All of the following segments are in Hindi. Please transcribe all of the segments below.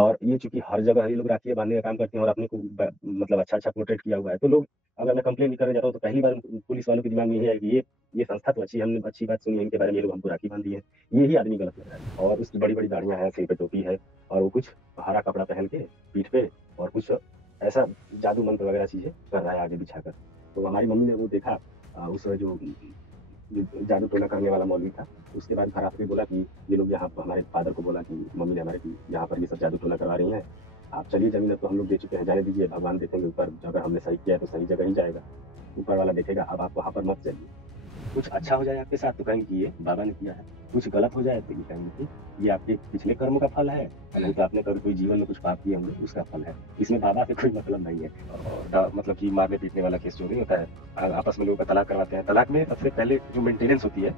और ये चूँकि हर जगह ये लोग राखियाँ बाँधने का काम करते हैं और अपने को मतलब अच्छा-अच्छा पोर्ट्रेट किया हुआ है, तो लोग अगर मैं कंप्लेन भी करने जाता हूँ, तो पहली बार पुलिस वालों के दिमाग में यही आएगी, ये संस्था तो अच्छी है, हमने अच्छी बात सुनी है इनके बारे में, ये लोग हमको राखी बाँध दिए हैं। ये ही आदमी गलत लग रहा है और उसकी बड़ी-बड़ी दाढ़ियाँ हैं, सिर पे टोपी है और वो कुछ हरा कपड़ा पहन के पीठ पे और कुछ ऐसा जादू मंत्र वगैरह चीज़ें कर रहा है आगे बिछाकर। तो हमारी मम्मी ने वो देखा उस जो जादू टोना करने वाला मौलवी था, उसके बाद घर आके बोला कि ये लोग यहाँ पर हमारे फादर को बोला कि मम्मी ने हमारे कि यहाँ पर ये सब जादू टोना करवा रही हैं। आप चलिए ज़मीन अब तो हम लोग दे चुके हैं, जाने दीजिए भगवान देखेंगे ऊपर, अगर हमने सही किया है तो सही जगह ही जाएगा। ऊपर वाला देखेगा, अब आप वहाँ पर मत जाइए। कुछ अच्छा हो जाए आपके साथ तो कहेंगे कि ये बाबा ने किया है, कुछ गलत हो जाए तो ये कहेंगे कि ये आपके पिछले कर्मों का फल है और नहीं हुँ। तो आपने कभी कोई जीवन में कुछ पाप किए होंगे उसका फल है। इसमें बाबा से कोई मतलब नहीं है। और मतलब कि मारने-पीटने वाला केस जो नहीं होता है आपस में लोगों का तलाक करवाते हैं। तलाक में सबसे पहले जो मेंटेनेंस होती है,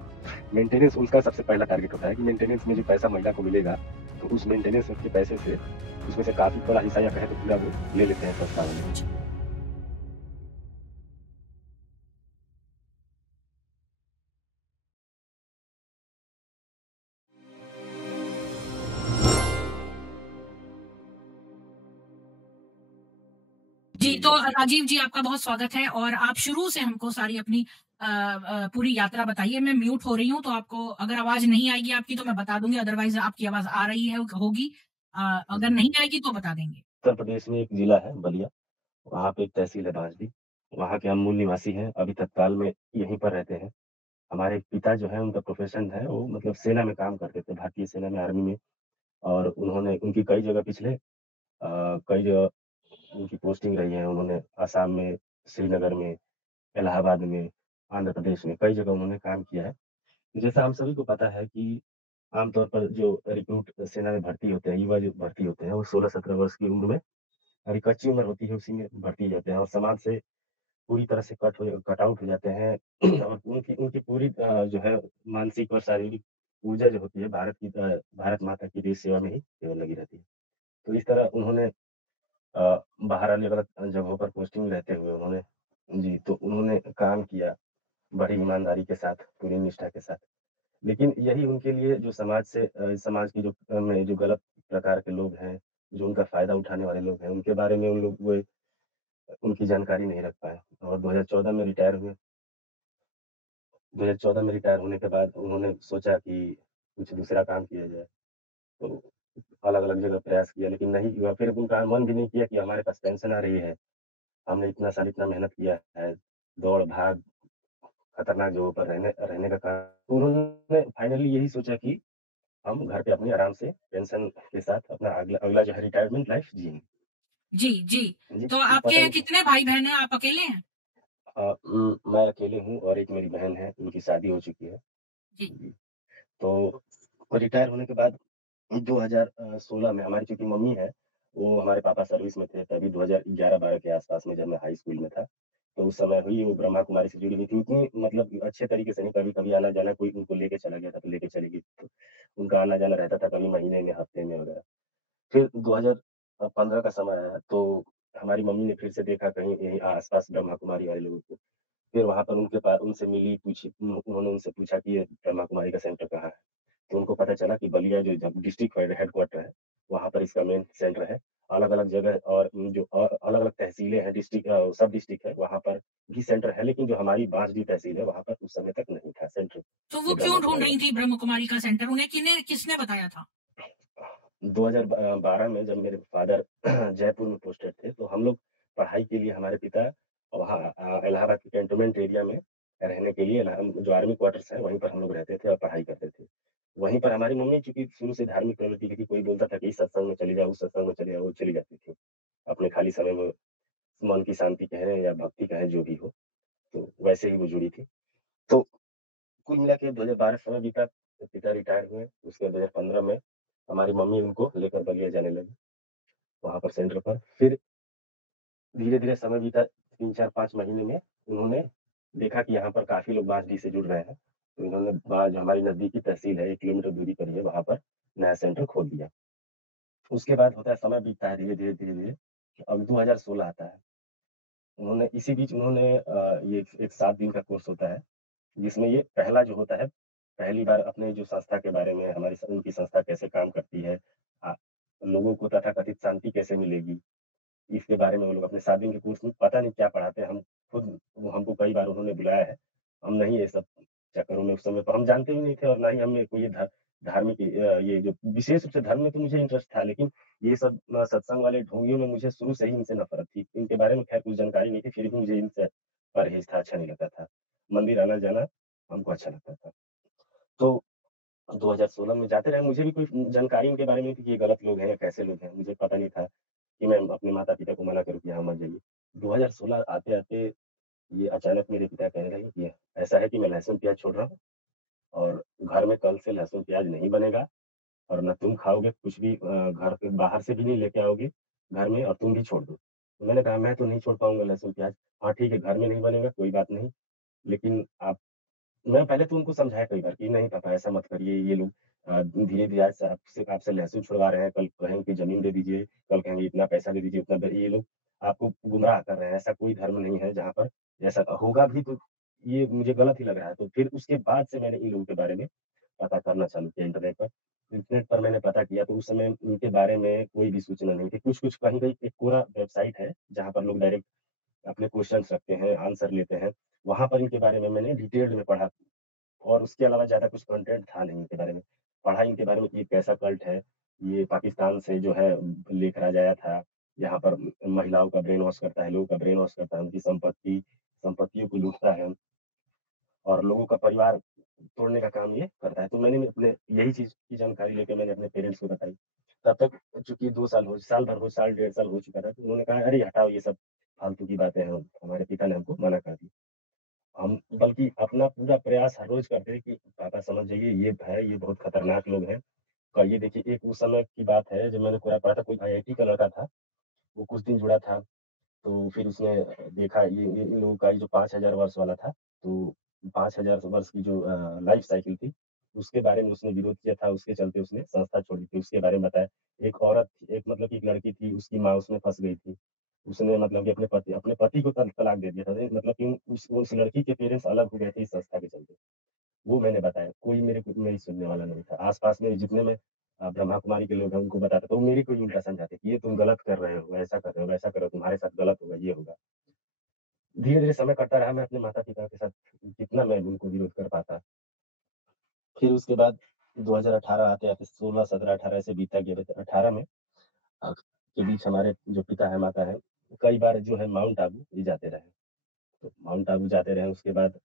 मेंटेनेंस उनका सबसे पहला टारगेट होता है कि मेंटेनेंस में जो पैसा महिला को मिलेगा, तो उस मेंटेनेंस के पैसे से उसमें से काफ़ी बड़ा हिस्सा या कहें तो पूरा वो ले लेते हैं संस्था वाले। जी, जी, तो बस। राजीव जी आपका बहुत स्वागत है और आप शुरू से हमको सारी अपनी पूरी यात्रा बताइए। मैं म्यूट हो रही हूँ, तो आपको अगर आवाज़ नहीं आएगी आपकी तो मैं बता दूँगी, अदरवाइज़ आपकी आवाज़ आ रही है होगी। अगर जी। नहीं आएगी तो बता देंगे। उत्तर प्रदेश में एक जिला है बलिया, वहाँ पे एक तहसील है बांसडीह, वहाँ के हम मूल निवासी हैं, अभी तत्काल में यहीं पर रहते हैं। हमारे पिता जो हैं उनका प्रोफ़ेशन है वो मतलब सेना में काम करते थे, भारतीय सेना में, आर्मी में और उन्होंने उनकी कई जगह पिछले कई जगह उनकी पोस्टिंग रही है। उन्होंने असम में, श्रीनगर में, इलाहाबाद में, आंध्र प्रदेश में कई जगह उन्होंने काम किया है। जैसा हम सभी को पता है कि आम तौर पर जो रिक्रूट सेना में भर्ती होते हैं, युवा जो भर्ती होते हैं, वो 16-17 वर्ष की उम्र में अभी कच्ची उम्र होती है, उसी में भर्ती हो जाते हैं और समाज से पूरी तरह से कट आउट हो जाते हैं और उनकी उनकी पूरी जो है मानसिक और शारीरिक ऊर्जा जो होती है भारत माता की देश सेवा में ही केवल लगी रहती है। तो इस तरह उन्होंने बाहर अलग-अलग जगहों पर पोस्टिंग रहते हुए उन्होंने जी, तो उन्होंने काम किया बड़ी ईमानदारी के साथ, पूरी निष्ठा के साथ। लेकिन यही उनके लिए जो समाज से समाज की जो में जो गलत प्रकार के लोग हैं, जो उनका फ़ायदा उठाने वाले लोग हैं, उनके बारे में उन लोग वो उनकी जानकारी नहीं रख पाए और 2014 में रिटायर हुए। 2014 में रिटायर होने के बाद उन्होंने सोचा कि कुछ दूसरा काम किया जाए, तो अलग-अलग जगह प्रयास किया लेकिन नहीं हुआ। फिर उनका मन भी नहीं किया कि हमारे पास पेंशन आ रही है, हमने इतना साल इतना मेहनत किया है, दौड़-भाग, खतरनाक जगहों पर रहने रहने का काम तो उन्होंने फाइनली यही सोचा कि हम घर पे अपने आराम से पेंशन के साथ अपना अगला अगला जो है रिटायरमेंट लाइफ जिएँगे। जी, जी। जी, तो पता आपके नहीं कितने भाई-बहन हैं? आप अकेले हैं? मैं अकेले हूँ और एक मेरी बहन है, उनकी शादी हो चुकी है। जी, जी, तो रिटायर होने के बाद 2016 में हमारी चूँकि मम्मी है, वो हमारे पापा सर्विस में थे, तभी 2011-12 के आस-पास में जब मैं हाई स्कूल में था, तो उस समय हुई वो ब्रह्मा कुमारी से जुड़ी हुई थी। उतनी मतलब अच्छे तरीके से नहीं, कभी-कभी आना-जाना कोई उनको लेके चला गया था, तो लेके चली गई। तो उनका आना-जाना रहता था, कभी महीने में, हफ्ते में वगैरह। फिर 2015 का समय आया, तो हमारी मम्मी ने फिर से देखा कहीं यहीं आस-पास ब्रह्मा कुमारी वाले लोगों को। फिर वहाँ पर उनसे मिली, पूछी उन्होंने उनसे पूछा कि ये ब्रह्मा कुमारी का सेंटर कहाँ है? तो उनको पता चला कि बलिया जो जब डिस्ट्रिक्ट हेडक्वार्टर है, वहाँ पर इसका मेन सेंटर है। अलग-अलग जगह और जो अलग-अलग तहसीलें हैं, सब डिस्ट्रिक्ट है, वहाँ पर भी सेंटर है, लेकिन जो हमारी बांसडीह तहसील है, वहाँ पर उस समय तक नहीं था सेंटर, तो वो ये ब्रह्मा क्यों ढूँढ कुमारी रही वाला। थी ब्रह्म कुमारी का सेंटर? उन्हें किसने बताया था? 2012 में जब मेरे फादर जयपुर में पोस्टेड थे, तो हम लोग पढ़ाई के लिए हमारे पिता वहाँ इलाहाबाद के कैंटोनमेंट एरिया में रहने के लिए जो आर्मी क्वार्टर्स है, वहीं पर हम लोग रहते थे और पढ़ाई करते थे। वहीं पर हमारी मम्मी चूँकि शुरू से धार्मिक प्रवृत्ति की, कोई बोलता था कि इस सत्संग में चली जाओ, उस सत्संग में चली जाओ, वो चली जाती थी। अपने खाली समय में मन की शांति कहें या भक्ति कहें, जो भी हो, तो वैसे ही वो जुड़ी थी। तो कुल मिला के 2012 समय बीता, तो पिता रिटायर हुए, उसके बाद 2015 में हमारी मम्मी उनको लेकर बलिया जाने लगी, वहाँ पर सेंटर पर। फिर धीरे-धीरे समय बीता, 3, 4, 5 महीने में उन्होंने देखा कि यहाँ पर काफ़ी लोग बांसडीह से जुड़ रहे हैं, तो इन्होंने जो हमारी नज़दीकी तहसील है, 1 किलोमीटर दूरी पर ही है, वहाँ पर नया सेंटर खोल दिया। उसके बाद होता है समय बीतता है धीरे-धीरे, धीरे-धीरे, अब 2016 आता है। उन्होंने इसी बीच उन्होंने ये एक 7 दिन का कोर्स होता है, जिसमें ये पहला जो होता है, पहली बार अपने जो संस्था के बारे में, हमारी उनकी संस्था कैसे काम करती है, अ, लोगों को तथाकथित शांति कैसे मिलेगी, इसके बारे में वो लोग अपने शादी के कोर्स में पता नहीं क्या पढ़ाते हैं। हम खुद वो हमको कई बार उन्होंने बुलाया है। हम नहीं ये सब चक्करों में उस समय तो हम जानते भी नहीं थे और ना ही हमें कोई ये धार्मिक ये जो विशेष रूप से धर्म में तो मुझे इंटरेस्ट था, लेकिन ये सब सत्संग वाले ढोंगियों में मुझे शुरू से ही इनसे नफ़रत थी। इनके बारे में ख़ैर कुछ जानकारी नहीं थी, फिर भी मुझे इनसे परहेज़ था, अच्छा नहीं लगता था। मंदिर आना-जाना हमको अच्छा लगता था। तो 2016 में जाते रहे, मुझे भी कोई जानकारी इनके बारे में नहीं थी कि ये गलत लोग हैं या कैसे लोग हैं, मुझे पता नहीं था कि मैं अपने माता-पिता को मना करूँ कि यहाँ मत जाइए। 2016 आते-आते ये अचानक मेरे पिता कहने लगे कि ऐसा है कि मैं लहसुन-प्याज़ छोड़ रहा हूँ और घर में कल से लहसुन-प्याज़ नहीं बनेगा और ना तुम खाओगे कुछ भी घर पे बाहर से भी नहीं लेके आओगे घर में और तुम भी छोड़ दो। तो मैंने कहा मैं तो नहीं छोड़ पाऊँगा लहसुन-प्याज़। हाँ, ठीक है घर में नहीं बनेगा कोई बात नहीं, लेकिन आप मैं पहले तो उनको समझाया कई बार कि नहीं पापा ऐसा मत करिए, ये लोग धीरे-धीरे आज से आपसे आपसे लहसुन छुड़वा रहे हैं, कल कहेंगे कि ज़मीन दे दीजिए, कल कहेंगे इतना पैसा दे दीजिए, उतना दे ये लोग आपको गुमराह कर रहे हैं। ऐसा कोई धर्म नहीं है जहाँ पर ऐसा होगा भी तो ये मुझे गलत ही लग रहा है। तो फिर उसके बाद से मैंने इन लोगों के बारे में पता करना चालू किया इंटरनेट पर। इंटरनेट पर मैंने पता किया तो उस समय उनके बारे में कोई भी सूचना नहीं थी। कुछ-कुछ कहीं-कहीं एक पूरा वेबसाइट है, जहाँ पर लोग डायरेक्ट अपने क्वेश्चन्स रखते हैं, आंसर लेते हैं। वहाँ पर इनके बारे में मैंने डिटेल्ड में पढ़ा और उसके अलावा ज़्यादा कुछ कंटेंट था नहीं इनके बारे में। पढ़ा इनके बारे में कि ये कैसा कल्ट है, ये पाकिस्तान से जो है लेकर आ जाया था, यहाँ पर महिलाओं का ब्रेन वॉश करता है, लोगों का ब्रेन वॉश करता है, उनकी संपत्तियों को लूटता है और लोगों का परिवार तोड़ने का काम ये करता है। तो मैंने अपने यही चीज़ की जानकारी लेके मैंने अपने पेरेंट्स को बताई। तब तक चूँकि 2 साल हो साल भर हो साल डेढ़ साल हो चुका था, तो उन्होंने कहा, "अरे हटाओ ये सब फालतू की बातें हैं।" हमारे पिता ने हमको मना कर दिया। हम बल्कि अपना पूरा प्रयास हर रोज़ करते हैं कि पापा समझ जाइए ये है, ये बहुत खतरनाक लोग हैं। ये देखिए एक उस समय की बात है जब मैंने पूरा पढ़ा था कोई आईआईटी का लड़का था, वो कुछ दिन जुड़ा था, तो फिर उसने देखा ये इन लोगों का ये जो 5000 वर्ष वाला था, तो 5000 वर्ष की जो लाइफ़ साइकिल थी, उसके बारे में उसने विरोध किया था, उसके चलते उसने संस्था छोड़ी थी, उसके बारे में बताया। एक औरत एक मतलब कि एक लड़की थी, उसकी माँ उसमें फँस गई थी। उसने मतलब कि अपने पति को तलाक दे दिया था। मतलब कि उस लड़की के पेरेंट्स अलग हो गए थे इस संस्था के चलते। वो मैंने बताया, कोई मेरी सुनने वाला नहीं था। आस-पास में जितने मैं ब्रह्मा कुमारी के लोग हैं उनको बताता तो वो मेरी को ही उल्टा समझाते कि ये तुम गलत कर रहे हो, ऐसा कर रहे हो, वैसा कर रहे हो, तुम्हारे साथ गलत होगा, ये होगा। धीरे-धीरे समय कटता रहा, मैं अपने माता-पिता के साथ कितना मैं उनको विरोध कर पाता। फिर उसके बाद 2018 आते-आते 16, 17, 18 ऐसे बीतता गया। 18 में के बीच हमारे जो पिता हैं, माता हैं, कई बार जो है माउंट आबू ये जाते रहे। तो माउंट आबू जाते रहे, उसके बाद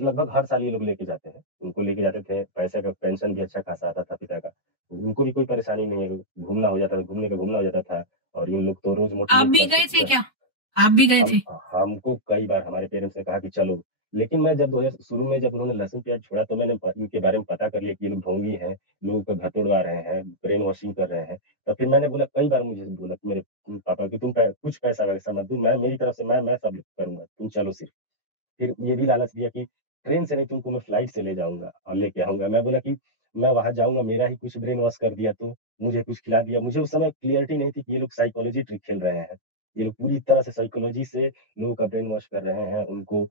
लगभग हर साल ये लोग लेके जाते हैं। उनको लेके जाते थे, पैसे का पेंशन भी अच्छा खासा आता था पिता का। उनको भी कोई परेशानी नहीं है, घूमना हो जाता था, घूमने का घूमना हो जाता था और इन लोग तो रोज़ आप मोटिवेट भी करते गए थे थे। क्या? आप भी गए थे? हमको कई बार हमारे पेरेंट्स ने कहा कि चलो, लेकिन मैं जब 2000 शुरू में जब उन्होंने लहसुन-प्याज़ छोड़ा तो मैंने इनके बारे में पता कर लिया कि ये लोग ढोंगी हैं, लोगों का घर तोड़वा रहे हैं, ब्रेन वॉशिंग कर रहे हैं। तो फिर मैंने बोला कई बार मुझे बोला कि मेरे पापा कि तुम कुछ पैसा वैसा मत दो, मैं मेरी तरफ से मैं सब करूँगा, तुम चलो सिर्फ। फिर ये भी लालच दिया कि ट्रेन से नहीं तुमको मैं फ्लाइट से ले जाऊँगा और लेके आऊँगा। मैं बोला कि मैं वहाँ जाऊँगा, मेरा ही कुछ ब्रेन वॉश कर दिया तो, मुझे कुछ खिला दिया। मुझे उस समय क्लैरिटी नहीं थी कि ये लोग साइकोलॉजी ट्रिक खेल रहे हैं। ये लोग पूरी तरह से साइकोलॉजी से लोगों का ब्रेन वॉश कर रहे हैं। उनको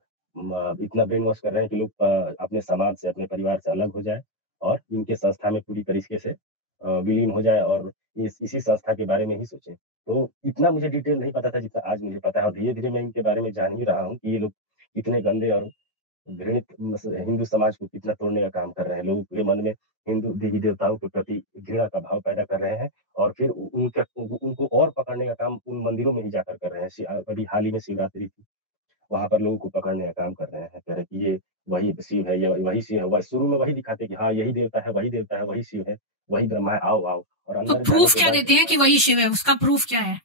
इतना ब्रेन वॉश कर रहे हैं कि लोग अपने समाज से, अपने परिवार से अलग हो जाएँ और इनके संस्था में पूरी तरीके से विलीन हो जाएँ और इसी संस्था के बारे में ही सोचें। तो इतना मुझे डिटेल नहीं पता था जितना आज मुझे पता है और धीरे-धीरे मैं इनके बारे में जान ही रहा हूँ कि ये लोग कितने गंदे और घृणित हिंदू समाज को कितना तोड़ने का काम कर रहे हैं। लोगों के मन में हिंदू देवी-देवताओं के प्रति घृणा का भाव पैदा कर रहे हैं और फिर उनको और पकड़ने का काम उन मंदिरों में ही जाकर कर रहे हैं। अभी हाल ही में शिवरात्रि थी, वहाँ पर लोगों को पकड़ने का काम कर रहे हैं। कह रहे हैं कि ये वही शिव है, ये वही शिव है। शुरू में वही दिखाते हैं कि हाँ, यही देवता है, वही देवता है, वही शिव है, वही ब्रह्मा है, आओ, आओ और तो अंदर जाने प्रूफ के क्या बाद देते हैं कि वही शिव है? उसका प्रूफ क्या है?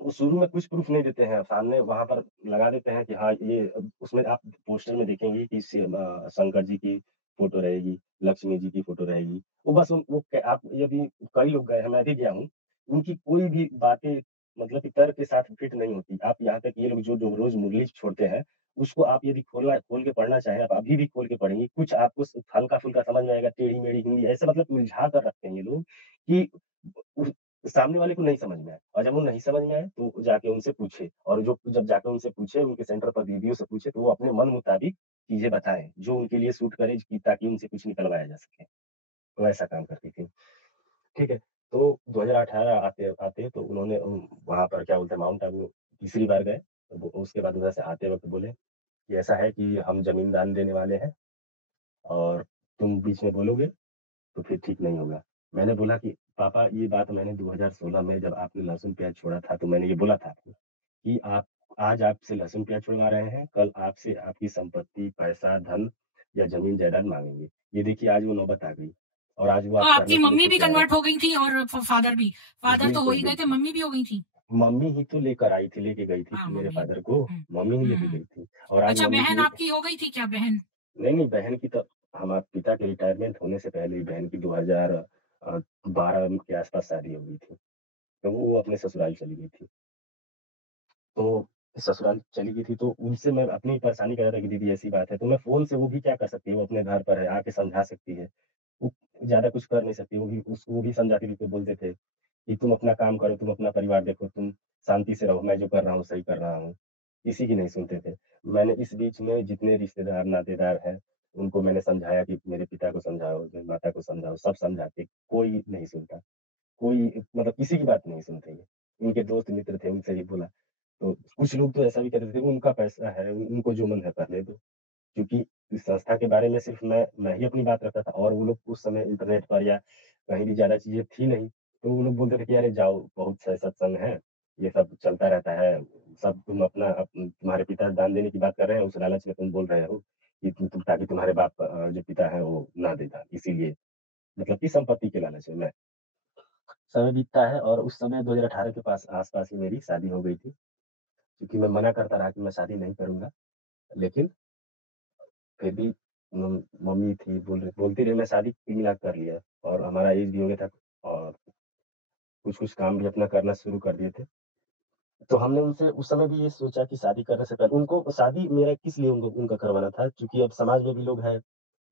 वो शुरू में कुछ प्रूफ नहीं देते हैं, सामने वहाँ पर लगा देते हैं कि हाँ, ये उसमें आप पोस्टर में देखेंगे कि शंकर जी की फ़ोटो रहेगी, लक्ष्मी जी की फ़ोटो रहेगी। वो बस वो क आप यदि कई लोग गए हैं, मैं भी गया हूँ, उनकी कोई भी बातें मतलब कि तर्क के साथ फिट नहीं होती। आप यहाँ तक ये लोग जो रोज़ मुरली छोड़ते हैं, उसको आप यदि खोल के पढ़ना चाहें, आप अभी भी खोल के पढ़ेंगे, कुछ आपको हल्का-फुल्का समझ में आएगा, टेढ़ी-मेढ़ी हिंदी ऐसे मतलब उलझा कर रखते हैं ये लोग कि उ सामने वाले को नहीं समझ में आए और जब वो नहीं समझ में आए तो जाके उनसे पूछे और जो जब जाके उनसे पूछे, उनके सेंटर पर दीदियों से पूछे तो वो अपने मन मुताबिक चीज़ें बताएँ, जो उनके लिए सूट करे कि ताकि उनसे कुछ निकलवाया जा सके। तो ऐसा काम करती थी। ठीक है? तो 2018 आते आते तो उन्होंने वहाँ पर क्या बोलते हैं माउंट आबू तीसरी बार गए। तो वो उसके बाद उधर से आते वक़्त बोले कि ऐसा है कि हम ज़मीन दान देने वाले हैं और तुम बीच में बोलोगे तो फिर ठीक नहीं होगा। मैंने बोला कि पापा ये बात मैंने 2016 में जब आपने लहसुन-प्याज़ छोड़ा था तो मैंने ये बोला था आपको कि आप आज आपसे लहसुन-प्याज़ छुड़वा रहे हैं, कल आपसे आपकी संपत्ति, पैसा, धन या ज़मीन-जायदाद माँगेंगे। ये देखिए आज वो नौबत आ गई और आज वो तो आप आपकी करने के लिए मम्मी तो भी तैयार हैं। कन्वर्ट हो गई थी और फादर भी। फादर तो हो बिल्कुल, ही गए थे, बिल्कुल। मम्मी भी हो गई थी? मम्मी ही तो लेकर आई थी, लेके गई थी हाँ, मेरे मम्मी। फादर को, हुँ। मम्मी ही हुँ, लेके हुँ। गई थी और आज अच्छा, मम्मी बहन की आपकी हो गई थी क्या बहन? नहीं, नहीं बहन की तो हमारे पिता के रिटायरमेंट होने से पहले ही बहन की 2012 के आस-पास शादी हो गई थी। तो वो अपने ससुराल चली गई थी। तो ससुराल चली गई थी तो उनसे मैं अपनी परेशानी कह रहा था कि दीदी ऐसी बात है, तो मैं फ़ोन से वो भी क्या कर सकती है, वो अपने घर पर है, आके समझा सकती है। वो ज़्यादा कुछ कर नहीं सकती, वो भी समझाते थे तो बोलते थे कि तुम अपना काम करो, तुम अपना परिवार देखो, तुम शांति से रहो, मैं जो कर रहा हूँ सही कर रहा हूँ। किसी की नहीं सुनते थे। मैंने इस बीच में जितने रिश्तेदार, नातेदार हैं, उनको मैंने समझाया कि मेरे पिता को समझाओ, मेरी माता को समझाओ, सब समझाते, कोई नहीं सुनता। कोई मतलब किसी की बात नहीं सुनते ये। उनके दोस्त मित्र थे, उनसे ही बोला। तो कुछ लोग तो ऐसा भी कहते थे, उनका पैसा है, उनको जो मन है करने दो। क्योंकि इस संस्था के बारे में सिर्फ़ मैं ही अपनी बात रखता था और वो लोग उस समय इंटरनेट पर या कहीं भी ज़्यादा चीज़ें थी नहीं। तो वो लोग बोलते थे कि अरे जाओ, बहुत से सत्संग हैं, ये सब चलता रहता है। सब तुम अपना तुम्हारे पिता दान देने की बात कर रहे हैं, उस लालच में तुम बोल रहे हो कि तुम ताकि तुम्हारे बाप जो पिता हैं वो ना दे दान, इसीलिए मतलब कि संपत्ति के लालच में। समय बीतता है और उस समय 2018 के आस-पास ही मेरी शादी हो गई थी। क्योंकि मैं मना करता रहा कि मैं शादी नहीं करूँगा, लेकिन फिर भी मम्मी थी बोलती रही मैं शादी कुल मिला के कर लिया और हमारा एज भी हो गया था और कुछ-कुछ काम भी अपना करना शुरू कर दिए थे। तो हमने उनसे उस समय भी ये सोचा कि शादी करने से पहले उनको शादी मेरा किस लिए उनको उनका करवाना था क्योंकि अब समाज में भी लोग हैं,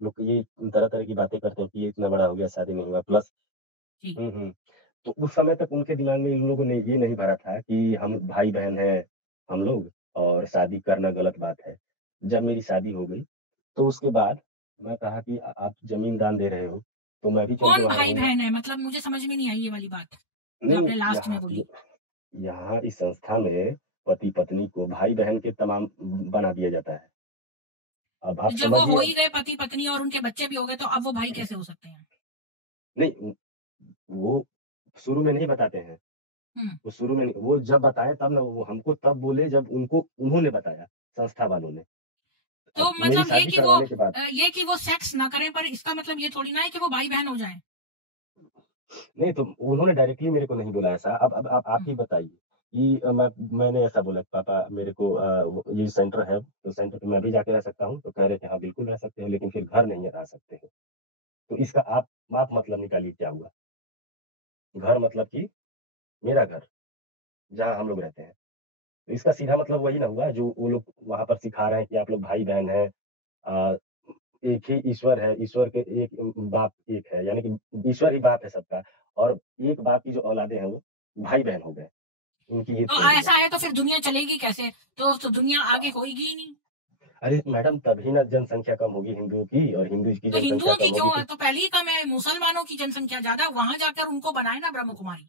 लोग ये तरह-तरह की बातें करते हैं कि ये इतना बड़ा हो गया शादी नहीं हुआ प्लस जी। हुँ, हुँ। तो उस समय तक उनके दिमाग में इन लोगों ने ये नहीं भरा था कि हम भाई-बहन हैं हम लोग और शादी करना गलत बात है। जब मेरी शादी हो गई, तो उसके बाद मैं कहा कि आप ज़मीन दान दे रहे हो, तो मैं भी चल के कौन वहाँ रहूँगा। भाई-बहन है? मतलब मुझे समझ में नहीं आई ये वाली बात, जो नहीं, आपने लास्ट में यहाँ य बोली। यहाँ इस संस्था में पति-पत्नी को भाई-बहन के तमाम बना दिया जाता है। अब आप तो जब वो समझिए हो ही अब गए पति-पत्नी और उनके बच्चे भी हो गए, तो अब वो भाई कैसे हो सकते हैं? नहीं वो शुरू में नहीं बताते हैं। हुँ। वो शुरू में नहीं वो जब बताए तब ना वो हमको तब बोले जब उन्होंने बताया, संस्था वालों ने। तो अब मेरी मतलब शादी करवाने के बाद ये कि वो सेक्स ना करें, पर इसका मतलब ये थोड़ी ना है कि वो भाई-बहन हो जाएँ। नहीं तो उन्होंने डायरेक्टली मेरे को नहीं बोला ऐसा। अब आप हुँ। ही बताइए कि मैंने ऐसा बोला कि पापा मेरे को वो ये सेंटर है, तो सेंटर पे मैं भी जाके रह सकता हूँ? तो कह रहे थे, "हाँ, बिल्कुल रह सकते हैं, लेकिन फिर घर नहीं रह सकते हैं।" तो इसका आप मतलब निकालिए क्या हुआ? घर मतलब कि मेरा घर, जहाँ हम लोग रहते हैं। तो इसका सीधा मतलब वही ना हुआ जो वो लोग वहाँ पर सिखा रहे हैं कि आप लोग भाई-बहन हैं। अ, एक ही ईश्वर है, ईश्वर के एक बाप एक है, यानी कि ईश्वर ही बाप है सबका और एक बाप की जो औलादे हैं वो भाई-बहन हो गए। उनकी ये तो थ्योरी है। ऐसा है तो फिर दुनिया चलेगी कैसे? तो दुनिया आगे होएगी ही नहीं। अरे मैडम तभी ना जनसंख्या कम होगी हिंदुओं की और हिंदू की तो जनसंख्या हिंदुओं की कम क्यों होगी है? तो तो पहले ही कम है, मुसलमानों की जनसंख्या ज़्यादा, वहाँ जाकर उनको बनाए ना ब्रह्म कुमारी।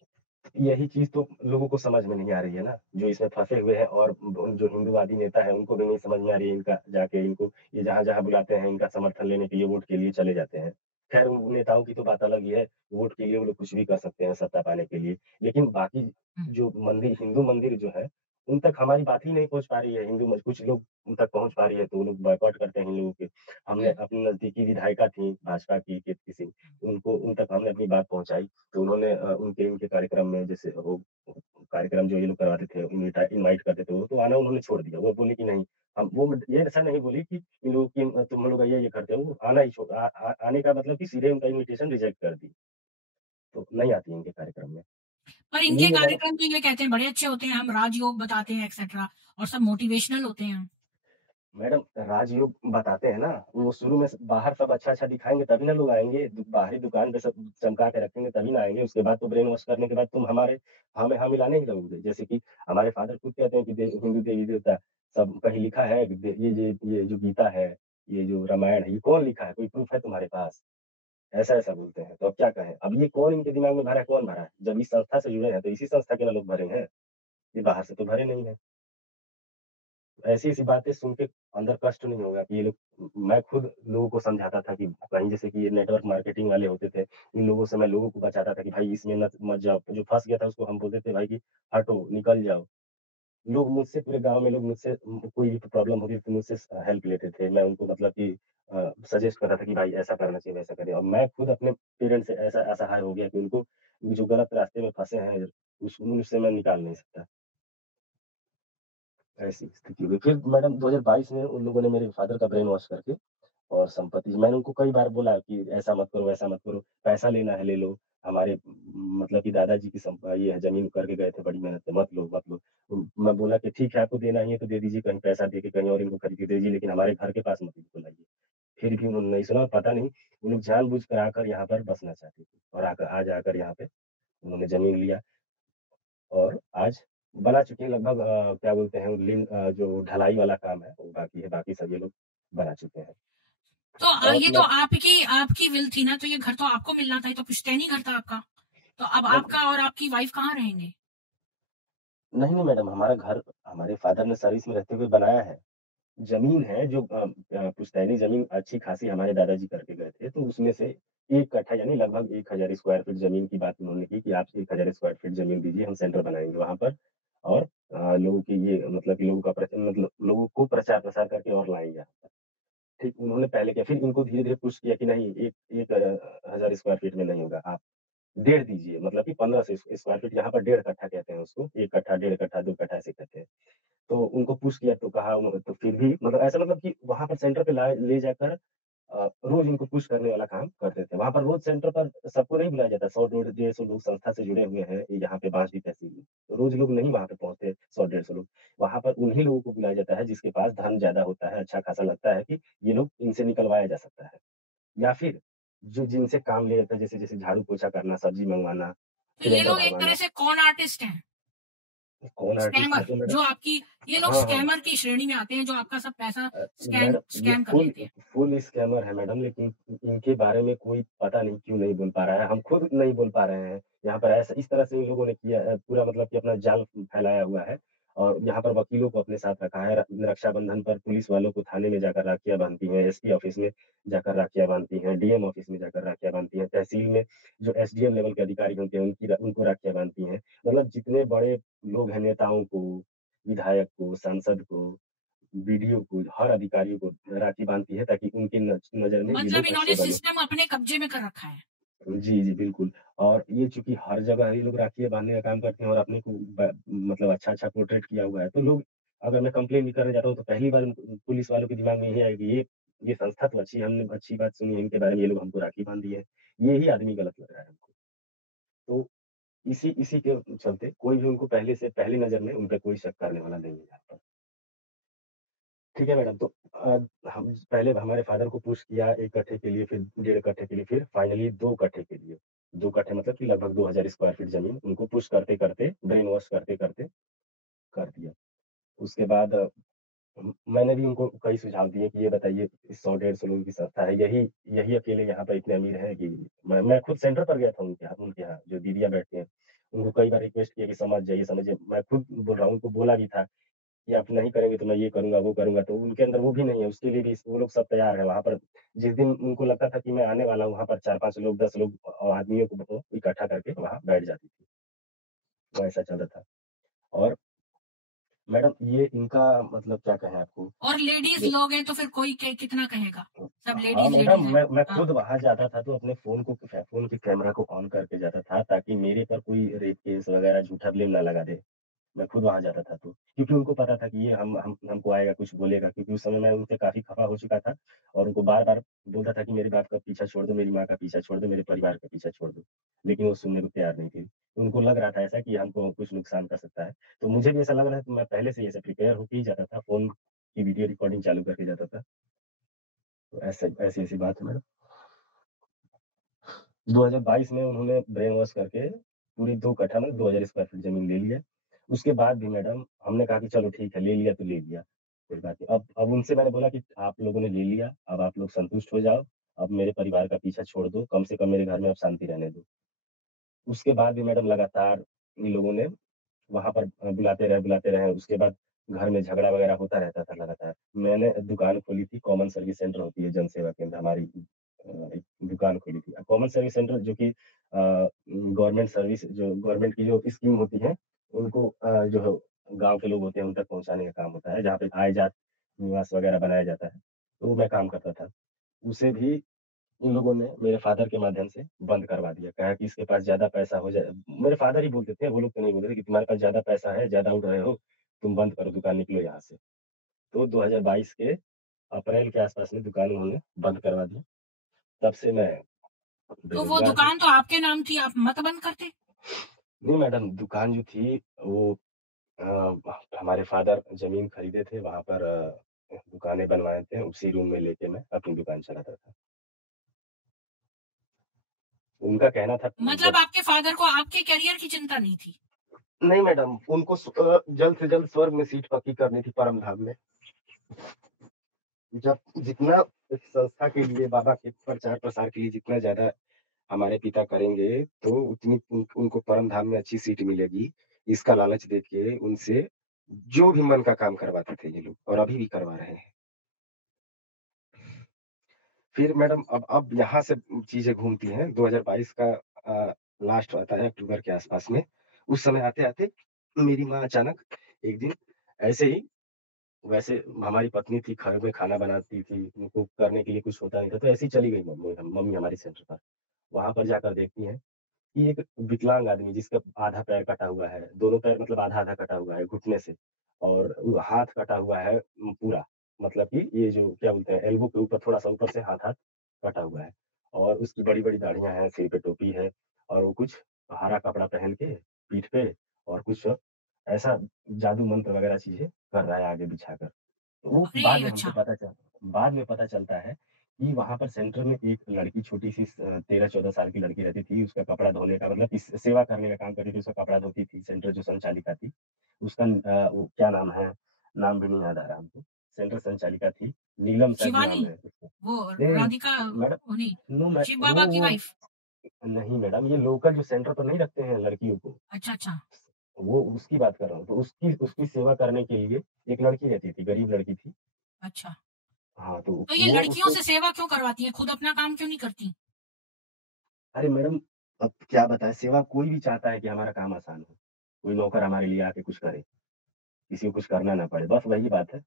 यही चीज़ तो लोगों को समझ में नहीं आ रही है ना, जो इसमें फँसे हुए हैं और जो हिंदूवादी नेता है उनको भी नहीं समझ में आ रही है इनका जाके इनको ये जहाँ-जहाँ बुलाते हैं इनका समर्थन लेने के लिए वोट के लिए चले जाते हैं। ख़ैर उन नेताओं की तो बात अलग ही है, वोट के लिए वो लोग कुछ भी कर सकते हैं सत्ता पाने के लिए। लेकिन बाकी हुँ। जो मंदिर हिंदू मंदिर जो है, उन तक हमारी बात ही नहीं पहुँच पा रही है, हिंदू म कुछ लोग उन तक पहुँच पा रही है तो वो लोग बॉयकॉट करते हैं इन लोगों के। हमने हुँ। अपनी नज़दीकी विधायिका थी भाजपा की कीर्ति सिंह, उनको उन तक हमने अपनी बात पहुँचाई, तो उन्होंने उनके उनके कार्यक्रम में जैसे वो कार्यक्रम जो ये लोग करवाते थे, इनवाइट करते थे वो, तो आना उन्होंने छोड़ दिया। वो बोली कि नहीं, हम वो ये ऐसा नहीं बोली कि इन लोगों की तुम लोग ये करते हो, आना ही आने का मतलब कि सीधे उनका इन्विटेशन रिजेक्ट कर दी। तो नहीं आती इनके कार्यक्रम में। पर इनके यही है मैडम कार्यक्रम तो ये कहते हैं बड़े अच्छे होते हैं, हम राजयोग बताते हैं एक्सेट्रा और सब मोटिवेशनल होते हैं। मैडम राजयोग बताते हैं ना, वो शुरू में बाहर सब अच्छा-अच्छा दिखाएँगे तभी ना लोग आएँगे। बाहरी दुकान पे सब चमका के रखेंगे तभी ना आएँगे। उसके बाद तो ब्रेन वॉश करने के बाद तुम हमारे हमें हाँ मिलाने ही लगोगे। जैसे कि हमारे फादर खुद कहते हैं कि हिंदू देवी-देवता सब कहीं लिखा है कि ये जो गीता है, ये जो रामायण है, ये कौन लिखा है? कोई प्रूफ है तुम्हारे पास? ऐसा-ऐसा बोलते हैं। तो अब क्या कहें? अब ये कौन इनके दिमाग में भरा है, कौन भरा है? जब इस संस्था से जुड़े हैं, तो इसी संस्था के ना लोग भरे हैं, ये बाहर से तो भरे नहीं हैं। ऐसी-ऐसी बातें सुन के अंदर कष्ट नहीं होगा कि ये लोग मैं खुद लोगों को समझाता था कि कहीं जैसे कि ये नेटवर्क मार्केटिंग वाले होते थे, इन लोगों से मैं लोगों को बचाता था कि भाई इसमें मत जाओ। जो फँस गया था उसको हम बोलते थे भाई कि हटो, निकल जाओ। लोग मुझसे पूरे गाँव में लोग मुझसे कोई भी प्रॉब्लम होती थी तो मुझसे हेल्प लेते थे। मैं उनको मतलब कि सजेस्ट करता था कि भाई ऐसा करना चाहिए, वैसा करिए। और मैं खुद अपने पेरेंट्स से ऐसा असहाय हो गया कि उनको जो गलत रास्ते में फँसे हैं, उससे मैं निकाल नहीं सकता। ऐसी स्थिति हुई। फिर मैडम 2022 में उन लोगों ने मेरे फादर का ब्रेन वॉश करके और संपत्ति मैंने उनको कई बार बोला कि ऐसा मत करो, वैसा मत करो, पैसा लेना है ले लो। हमारे मतलब कि दादाजी की ये है ज़मीन करके गए थे बड़ी मेहनत से, मत लो, मत लो। मैं बोला कि ठीक है आपको देना ही है तो दे दीजिए, कहीं पैसा दे के कहीं और इनको खरीद के दे दीजिए, लेकिन हमारे घर के पास मत इनको लाइए। फिर भी उन्होंने नहीं सुना, पता नहीं वो लोग जानबूझ कर आकर यहाँ पर बसना चाहते थे और आकर आज आकर यहाँ पे उन्होंने ज़मीन लिया और आज बना चुके हैं लगभग क्या बोलते हैं जो ढलाई वाला काम है वो बाकी है, बाकी सब ये लोग बना चुके हैं। तो और ये तो मैं आपकी आपकी विल थी ना, तो ये घर तो आपको मिलना था, ये तो पुश्तैनी घर था आपका। तो अब मैम आपका और आपकी वाइफ कहाँ रहेंगे? नहीं, नहीं मैडम हमारा घर हमारे फादर ने सर्विस में रहते हुए बनाया है। ज़मीन है जो पुश्तैनी ज़मीन अच्छी खासी हमारे दादाजी करके गए थे, तो उसमें से 1 कट्ठा यानी लगभग 1000 स्क्वायर फीट ज़मीन की बात उन्होंने की कि आप 1000 स्क्वायर फीट ज़मीन दीजिए, हम सेंटर बनाएँगे वहाँ पर और लोगों की ये मतलब कि लोगों का मतलब लोगों को प्रचार-प्रसार करके और लाएँगे यहाँ पर। ठीक उन्होंने पहले किया, फिर इनको धीरे-धीरे पुश किया कि नहीं एक एक 1000 स्क्वायर फीट में नहीं होगा, आप 1.5 दीजिए मतलब कि 1500 स्क्वायर फीट यहाँ पर डेढ़ कट्ठा कहते हैं उसको, 1 कट्ठा, डेढ़ कट्ठा, 2 कट्ठा ऐसे कहते हैं। तो उनको पुश किया तो कहा उन्होंने तो फिर भी मतलब ऐसा मतलब कि वहाँ पर सेंटर पे ले जाकर रोज़ इनको पुश करने वाला काम करते थे। वहाँ पर रोज़ सेंटर पर सबको नहीं बुलाया जाता, 100 150 लोग संस्था से जुड़े हुए हैं, यहाँ पे बांसडीह तहसील में। तो रोज़ लोग नहीं वहाँ पे पहुँचते 100 150 लोग। वहाँ पर उन्हीं लोगों को बुलाया जाता है जिसके पास धन ज़्यादा होता है, अच्छा खासा लगता है कि ये लोग इनसे निकलवाया जा सकता है। या फिर जो जिनसे काम लिया जाता है जैसे-जैसे झाड़ू-पोछा करना, सब्ज़ी मंगवाना, तो ये सिलेंडर लोग एक तरह भरवाना। से कॉन आर्टिस्ट हैं, कौन आर्टिस्ट स्कैमर, मतलब मैडम? जो आपकी ये लोग हाँ, हाँ। स्कैमर की श्रेणी में आते हैं, जो आपका सब पैसा मैडम ये स्कैम कर फुल लेते हैं। फुल स्कैमर है मैडम लेकिन इनके बारे में कोई पता नहीं क्यों नहीं बोल पा रहा है। हम खुद नहीं बोल पा रहे हैं। यहाँ पर ऐसा इस तरह से इन लोगों ने किया है पूरा मतलब कि अपना जाल फैलाया हुआ है और यहाँ पर वकीलों को अपने साथ रखा है। रक्षाबंधन पर पुलिस वालों को थाने में जाकर राखियाँ बाँधती हैं, एसपी ऑफिस में जाकर राखियाँ बाँधती हैं, डीएम ऑफिस में जाकर राखियाँ बाँधती हैं, तहसील में जो एसडीएम लेवल के अधिकारी होते हैं उनको राखियाँ बाँधती हैं। मतलब जितने बड़े लोग हैं नेताओं को, विधायक को, सांसद को बीडीओ को, हर अधिकारियों को राखी बाँधती है ताकि उनकी नज़र में ये मतलब लोग इन्होंने अच्छे बने। सिस्टम अपने कब्जे में कर रखा है। जी, जी, बिल्कुल। और ये चूँकि हर जगह ये लोग राखियाँ बाँधने का काम करते हैं और अपने को मतलब अच्छा-अच्छा पोर्ट्रेट किया हुआ है, तो लोग अगर मैं कंप्लेन भी करने जाता हूँ तो पहली बार पुलिस वालों के दिमाग में यही आएगी ये संस्था तो अच्छी है, हमने अच्छी बात सुनी है इनके बारे में, ये लोग हमको राखी बाँध दी है। ये ही आदमी गलत लग रहा है हमको। तो इसी इसी के चलते कोई भी उनको पहली नज़र में उन पे कोई शक करने वाला नहीं है यहाँ पर। ठीक है मैडम, तो हम पहले हमारे फादर को पुश किया 1 कट्ठे के लिए, फिर डेढ़ कट्ठे के लिए, फिर फाइनली 2 कट्ठे के लिए। 2 कट्ठे मतलब कि लगभग 2000 स्क्वायर फीट ज़मीन उनको पुश करते-करते, ब्रेन वॉश करते-करते कर दिया। उसके बाद मैंने भी उनको कई सुझाव दिए कि ये बताइए 100 150 लोगों की संस्था है, यही यही अकेले यहाँ पर इतने अमीर हैं कि मैं खुद सेंटर पर गया था उनके यहाँ, जो दीदियाँ बैठती हैं। उनको कई बार रिक्वेस्ट किया कि समझ जाइए, समझिए। मैं खुद बोल रहा हूँ, उनको बोला भी था कि आप नहीं करेंगे तो मैं ये करूँगा, वो करूँगा, तो उनके अंदर वो भी नहीं है, उसके लिए भी वो लोग सब तैयार हैं वहाँ पर। जिस दिन उनको लगता था कि मैं आने वाला हूँ, वहाँ पर 4-5 लोग, 10 लोग आदमियों को वो इकट्ठा करके वहाँ बैठ जाती थी। तो ऐसा चल रहा था और मैडम ये इनका मतलब क्या कहें आपको, और लेडीज़ जो लोग हैं तो फिर कोई कितना कहेगा? सब हाँ, लेडीज़ मैडम लेडीज़ हैं। मैं हाँ। खुद वहाँ जाता था तो अपने फ़ोन के कैमरा को ऑन करके जाता था ताकि मेरे पर कोई रेप केस वगैरह झूठा ब्लेम ना लगा दे। मैं खुद वहाँ जाता था तो, क्योंकि उनको पता था कि ये हम हमको आएगा, कुछ बोलेगा क्योंकि उस समय मैं उनसे काफ़ी खफ़ा हो चुका था और उनको बार-बार बोलता था कि मेरे बाप का पीछा छोड़ दो, मेरी माँ का पीछा छोड़ दो, मेरे परिवार का पीछा छोड़ दो। लेकिन वो सुनने को तैयार नहीं थे। उनको लग रहा था ऐसा कि हमको कुछ नुकसान कर सकता है। तो मुझे भी ऐसा लग रहा है तो मैं पहले से ही ऐसे प्रिपेयर होके ही जाता था, फ़ोन की वीडियो रिकॉर्डिंग चालू करके जाता था। तो ऐसी-ऐसी बात है मैडम। 2022 में उन्होंने ब्रेन वॉश करके पूरी 2 कट्ठा मतलब 2000 स्क्वायर फीट ज़मीन ले लिया। उसके बाद भी मैडम हमने कहा कि चलो ठीक है, ले लिया तो ले लिया, कोई बात नहीं। अब उनसे मैंने बोला कि आप लोगों ने ले लिया, अब आप लोग संतुष्ट हो जाओ, अब मेरे परिवार का पीछा छोड़ दो, कम से कम मेरे घर में अब शांति रहने दो। उसके बाद भी मैडम लगातार इन लोगों ने वहाँ पर बुलाते रहे, उसके बाद घर में झगड़ा वगैरह होता रहता था लगातार। मैंने दुकान खोली थी, कॉमन सर्विस सेंटर होती है, जनसेवा केंद्र हमारी एक दुकान खोली थी। कॉमन सर्विस सेंटर जो कि गवर्नमेंट सर्विस जो गवर्नमेंट की जो स्कीम होती है, उनको जो गाँव के लोग होते हैं, उन तक पहुँचाने का काम होता है, जहाँ पे आय-जात निवास वगैरह बनाया जाता है, तो वो मैं काम करता था। उसे भी इन लोगों ने मेरे फ़ादर के माध्यम से बंद करवा दिया। कहा कि इसके पास ज़्यादा पैसा हो जाए मेरे फ़ादर ही बोलते थे, वो लोग तो नहीं बोलते थे कि तुम्हारे पास ज़्यादा पैसा है, ज़्यादा उड़ रहे हो, तुम बंद करो दुकान, निकलो यहाँ से। तो 2022 के अप्रैल के आस-पास में दुकान उन्होंने बंद करवा दी। तब से मैं तो वो बेरोज़गार हूँ। दुकान तो आपके नाम थी, आप मत बंद करते? नहीं मैडम, दुकान जो थी वो हमारे फ़ादर ज़मीन खरीदे थे, वहाँ पर दुकानें बनवाए थे, उसी रूम में लेके मैं अपनी दुकान चलाता था। उनका कहना था मतलब जब आपके फादर को आपके करियर की चिंता नहीं थी? नहीं मैडम, उनको जल्द से जल्द स्वर्ग में सीट पक्की करनी थी परम धाम में। जब जितना इस संस्था के लिए बाबा के प्रचार-प्रसार के लिए जितना ज़्यादा हमारे पिता करेंगे, तो उतनी उनको परम धाम में अच्छी सीट मिलेगी। इसका लालच देके उनसे जो भी मन का काम करवाते थे ये लोग और अभी भी करवा रहे हैं। फिर मैडम अब यहाँ से चीज़ें घूमती हैं। 2022 का लास्ट आता है अक्टूबर के आस-पास में। उस समय आते-आते मेरी माँ अचानक एक दिन ऐसे ही वैसे हमारी पत्नी थी, घर में खाना बनाती थी, उनको करने के लिए कुछ होता नहीं था, तो ऐसे ही चली गई मम्मी मम्मी हमारी सेंटर पर। वहाँ पर जाकर देखती हैं कि एक विकलांग आदमी जिसका आधा पैर कटा हुआ है, दोनों पैर मतलब आधा-आधा कटा हुआ है घुटने से और हाथ कटा हुआ है पूरा। मतलब कि ये जो क्या बोलते हैं एल्बो के ऊपर थोड़ा-सा ऊपर से हाथ-हाथ कटा हुआ है और उसकी बड़ी-बड़ी दाढ़ियाँ हैं, सिर पे टोपी है और वो कुछ हरा कपड़ा पहन के पीठ पे और कुछ ऐसा जादू मंत्र वगैरह चीज़ें कर रहा है आगे बिछाकर। तो वो अरे! अच्छा। बाद में पता चलता है कि वहाँ पर सेंटर में एक लड़की छोटी-सी 13-14 साल की लड़की रहती थी, उसका कपड़ा धोने का मतलब इस सेवा करने का काम करती थी, उसका कपड़ा धोती थी, सेंटर जो संचालिका थी। उसका वो क्या नाम है? नाम भी नहीं याद आ रहा हमको। सेंटर संचालिका थी, नीलम शायद शिवानी? नाम है उसका। वो नहीं, राधिका मैडम वो नहीं, नो मैं शिव बाबा की वाइफ? नहीं मैडम, ये लोकल जो सेंटर पर नहीं रखते हैं लड़कियों को, अच्छा, अच्छा। वो उसकी बात कर रहा हूँ। तो उसकी उसकी सेवा करने के लिए एक लड़की रहती थी, गरीब लड़की थी। अच्छा। हाँ, तो तो ये वो लड़कियों उसको से सेवा क्यों करवाती हैं? खुद अपना काम क्यों नहीं करती? अरे मैडम, अब क्या बताएँ सेवा कोई भी चाहता है कि हमारा काम आसान हो। कोई नौकर हमारे लिए आके कुछ करे, किसी को कुछ करना ना पड़े, बस वही बात है।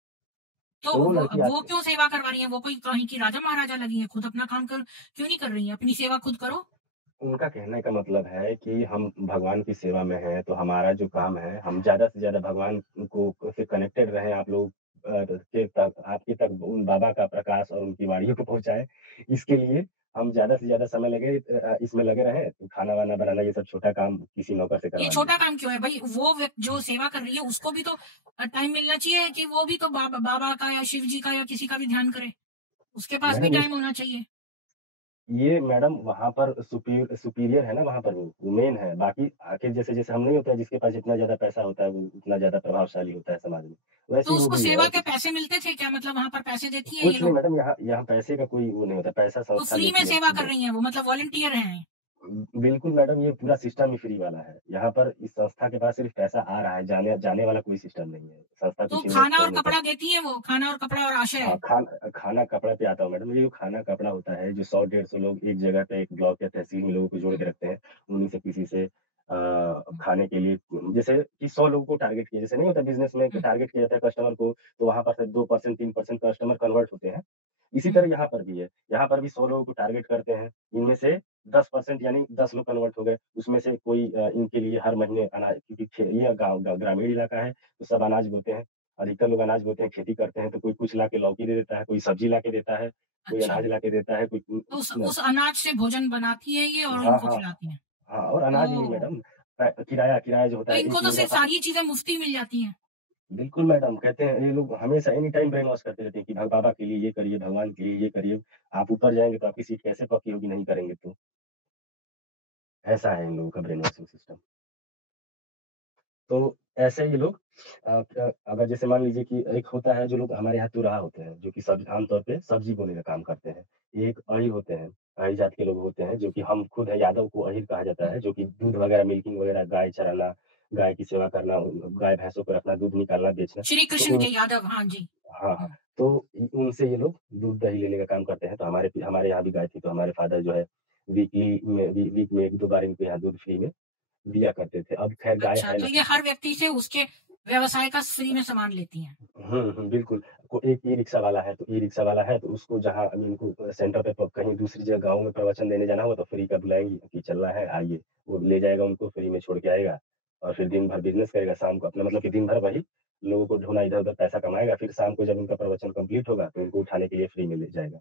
तो तो वो वो लड़की वो आके क्यों सेवा करवा रही हैं? वो कोई कहीं की राजा-महाराजा लगी हैं? खुद अपना काम क्यों नहीं कर रही हैं? अपनी सेवा खुद करो। उनका कहने का मतलब है कि हम भगवान की सेवा में हैं, तो हमारा जो काम है, हम ज़्यादा से ज़्यादा भगवान को से कनेक्टेड रहें आप लोग के तक आपके तक उन बाबा का प्रकाश और उनकी वाणियों को पहुँचाएँ। इसके लिए हम ज़्यादा से ज़्यादा समय इसमें लगे रहें, तो खाना-वाना बनाना ये सब छोटा काम किसी नौकर से ये करवा छोटा लीजिए। काम क्यों है भई? वो जो सेवा कर रही है उसको भी तो टाइम मिलना चाहिए कि वो भी तो बाबा का या शिव जी का या किसी का भी ध्यान करे। उसके पास भी मैडम टाइम होना चाहिए। ये मैडम वहाँ पर सुपीरियर है ना वहाँ पर वो मेन है। बाकी आखिर जैसे-जैसे हम नहीं होते हैं जिसके पास जितना ज़्यादा पैसा होता है वो उतना ज़्यादा प्रभावशाली होता है समाज में। वैसे तो ही वो उसको भी है सेवा और के कुछ पैसे मिलते थे क्या? मतलब वहाँ पर पैसे देती हैं ये कुछ नहीं लोग? मैडम यहाँ यहाँ पैसे का कोई वो नहीं होता। पैसा तो संस्था फ्री में लेती है सेवा कर लो रही हैं वो मतलब वॉलंटियर हैं। बिल्कुल मैडम ये पूरा सिस्टम ही फ्री वाला है। यहाँ पर इस संस्था के पास सिर्फ़ पैसा आ रहा है, जाने जाने वाला कोई सिस्टम नहीं है। संस्था तो कुछ इन्वेस्ट खाना और नहीं कर कपड़ा देती हैं वो? खाना और कपड़ा और हाँ, आश्रय? खाना कपड़ा पे आता हूँ मैडम। ये जो खाना कपड़ा होता है, जो 100 150 लोग एक जगह पे एक ब्लॉक या तहसील में लोगों को जोड़ हुँ, के रखते हैं, उन्हीं से किसी से हुँ, खाने के लिए जैसे कि 100 लोगों को टारगेट किया जैसे नहीं होता बिज़नेस में कि हुँ, टारगेट किया जाता है कस्टमर को, तो वहाँ पर से 2% 3% कस्टमर कन्वर्ट होते हैं। इसी हुँ। तरह यहाँ पर भी है। यहाँ पर भी 100 लोगों को टारगेट करते हैं, इनमें से 10% यानी 10 लोग कन्वर्ट हो गए। उसमें से कोई इनके लिए हर महीने अनाज क्योंकि ये गाँव ग्रामीण इलाका है, तो सब अनाज बोते हैं। अधिकतर लोग अनाज बोते हैं, खेती करते हैं, तो कोई कुछ लाके लौकी दे देता है, कोई सब्जी लाके देता है, कोई अच्छा, अनाज लाके देता है, कोई तो उस अनाज से भोजन बनाती हैं ये और हाँ, इनको हाँ, खिलाती हैं। हाँ और अनाज ही नहीं ओह! मैडम किराया किराया जो होता तो है इनको 1 तो दिन का सिर्फ़ सारी चीज़ें मुफ़्त ही मिल जाती हैं। बिल्कुल मैडम, कहते हैं ये लोग हमेशा एनी टाइम ब्रेन वॉश करते रहते हैं कि बाबा के लिए ये करिए, भगवान के लिए ये करिए। आप ऊपर जाएँगे तो आपकी सीट कैसे पक्की होगी नहीं करेंगे तो। ऐसा है इन लोगों का ब्रेन वॉशिंग सिस्टम। तो ऐसे ये लोग अगर जैसे मान लीजिए कि एक होता है जो लोग हमारे यहाँ तुरहा होते हैं, जो कि सब आम तौर पे सब्जी बोने का काम करते हैं। एक अही होते हैं, अही जात के लोग होते हैं जो कि हम खुद है यादव को अहीर कहा जाता है, जो कि दूध वगैरह मिल्किंग वगैरह गाय चराना, गाय की सेवा करना, गाय भैंसों को रखना, दूध निकालना, बेचना। श्री तो कृष्ण उन के यादव, हाँ जी। हाँ, हाँ। तो उनसे ये लोग दूध दही लेने का काम करते हैं। तो हमारे यहाँ भी गाय थी, तो हमारे फादर जो है वीक में 1-2 बार इनको यहाँ दूध फ्री में दिया करते थे। अब खैर गाय अच्छा, है तो नहीं। ये हर व्यक्ति से उसके व्यवसाय का फ्री में सामान लेती हैं। बिल्कुल। को एक ई-रिक्शा वाला है, तो ई-रिक्शा वाला है, तो उसको जहाँ उनको सेंटर पे प कहीं दूसरी जगह गाँव में प्रवचन देने जाना होगा, तो फ्री का बुलाएँगी कि चलना है, आइए। वो ले जाएगा उनको, फ्री में छोड़ के आएगा और फिर दिन भर बिज़नेस करेगा। शाम को अपना मतलब कि दिन भर वही लोगों को ढोना, इधर-उधर पैसा कमाएगा, फिर शाम को जब उनका प्रवचन कंप्लीट होगा, तो उनको उठाने के लिए फ्री में ले जाएगा।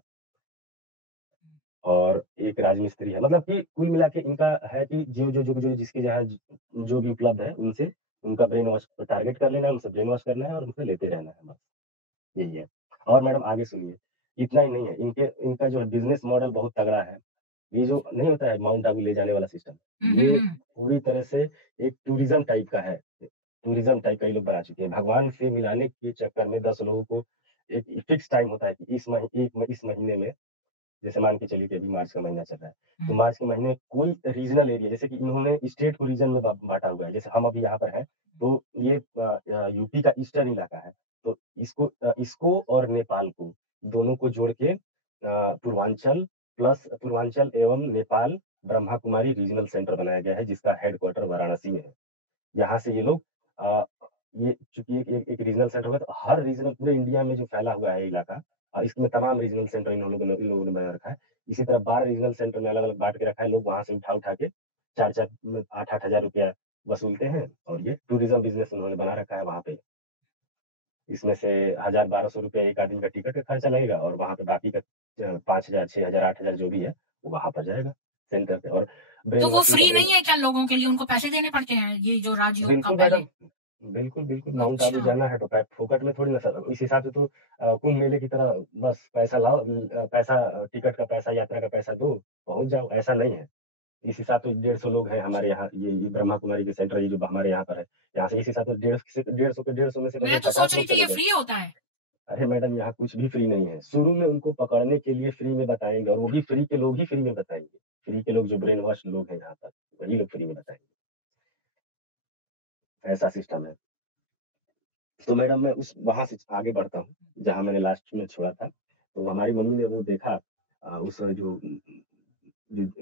और एक राजमिस्त्री है, मतलब कि कुल मिला के इनका है कि जो जिसके जहाँ जो भी उपलब्ध है, उनसे उनका ब्रेन वॉश टारगेट कर लेना है, उनसे ब्रेन वॉश करना है और उनसे लेते रहना है बस। यही है। और मैडम आगे सुनिए, इतना ही नहीं है, इनका जो है बिज़नेस मॉडल बहुत तगड़ा है। ये जो नहीं होता है माउंट आबू ले जाने वाला सिस्टम, हुँ, हुँ, ये हुँ। पूरी तरह से एक टूरिज़्म टाइप का है। टूरिज़्म टाइप का ये लोग बना चुके हैं। भगवान से मिलाने के चक्कर में 10 लोगों को एक फिक्स टाइम होता है कि इस महीने में, जैसे मान के चलिए कि अभी मार्च का महीना चल रहा है, तो हुँ, मार्च के महीने में कोई रीजनल एरिया, जैसे कि इन्होंने स्टेट को रीजन में बाँटा हुआ है। जैसे हम अभी यहाँ पर हैं, तो ये यूपी का ईस्टर्न इलाका है। तो इसको और नेपाल को, दोनों को जोड़ के पूर्वांचल एवं नेपाल ब्रह्मा कुमारी रीजनल सेंटर बनाया गया है, जिसका हेडक्वार्टर वाराणसी में है। यहाँ से ये लोग अ, ये चूँकि एक रीजनल सेंटर होगा, तो हर रीजनल पूरे इंडिया में जो फैला हुआ है इलाका, इसमें तमाम रीजनल सेंटर इन लोगों ने बना रखा है। इसी तरह 12 रीजनल सेंटर में अलग-अलग बाँट के रखा है, लोग वहाँ से उठा-उठा के 4-4 8-8 हज़ार रुपया वसूलते हैं और ये टूरिज़्म बिज़नेस उन्होंने बना रखा है वहाँ पे। इसमें से 1000-1200 रुपए एक आदमी का टिकट का खर्चा लगेगा और वहाँ पे बाकी का 5000, 6000, 8000 जो भी है, वो वहाँ पर जाएगा सेंटर पे। और ब्रेन तो वो वॉशिंग का फ्री ब्रेन नहीं है क्या लोगों के लिए? उनको पैसे देने पड़ते हैं, ये जो राजयोग का बिल्कुल पहले? मैडम। बिल्कुल, माउंट आबू अच्छा। जाना है तो फोकट में थोड़ी ना सर, इस हिसाब से तो कुंभ मेले की तरह बस पैसा लाओ, पैसा टिकट का पैसा, यात्रा का पैसा दो, पहुँच जाओ, ऐसा नहीं है। इस हिसाब से 150 लोग हैं हमारे यहाँ, ये ब्रह्मा कुमारी के सेंटर ये जो हमारे यहाँ पर है। यहाँ से इस हिसाब से 150 में से मैं लगभग तो सोच 50 रही लोग थी चले ये गए। फ्री होता है। अरे मैडम यहाँ कुछ भी फ्री नहीं है। शुरू में उनको पकड़ने के लिए फ्री में बताएँगे और वो भी फ्री के लोग ही फ्री में बताएँगे। फ्री के लोग जो ब्रेन वॉश लोग हैं यहाँ पर, वही लोग फ्री में बताएँगे। ऐसा सिस्टम है। तो मैडम मैं उस वहाँ से आगे बढ़ता हूँ, जहाँ मैंने लास्ट में छोड़ा था। तो हमारी मम्मी ने वो देखा, उस जो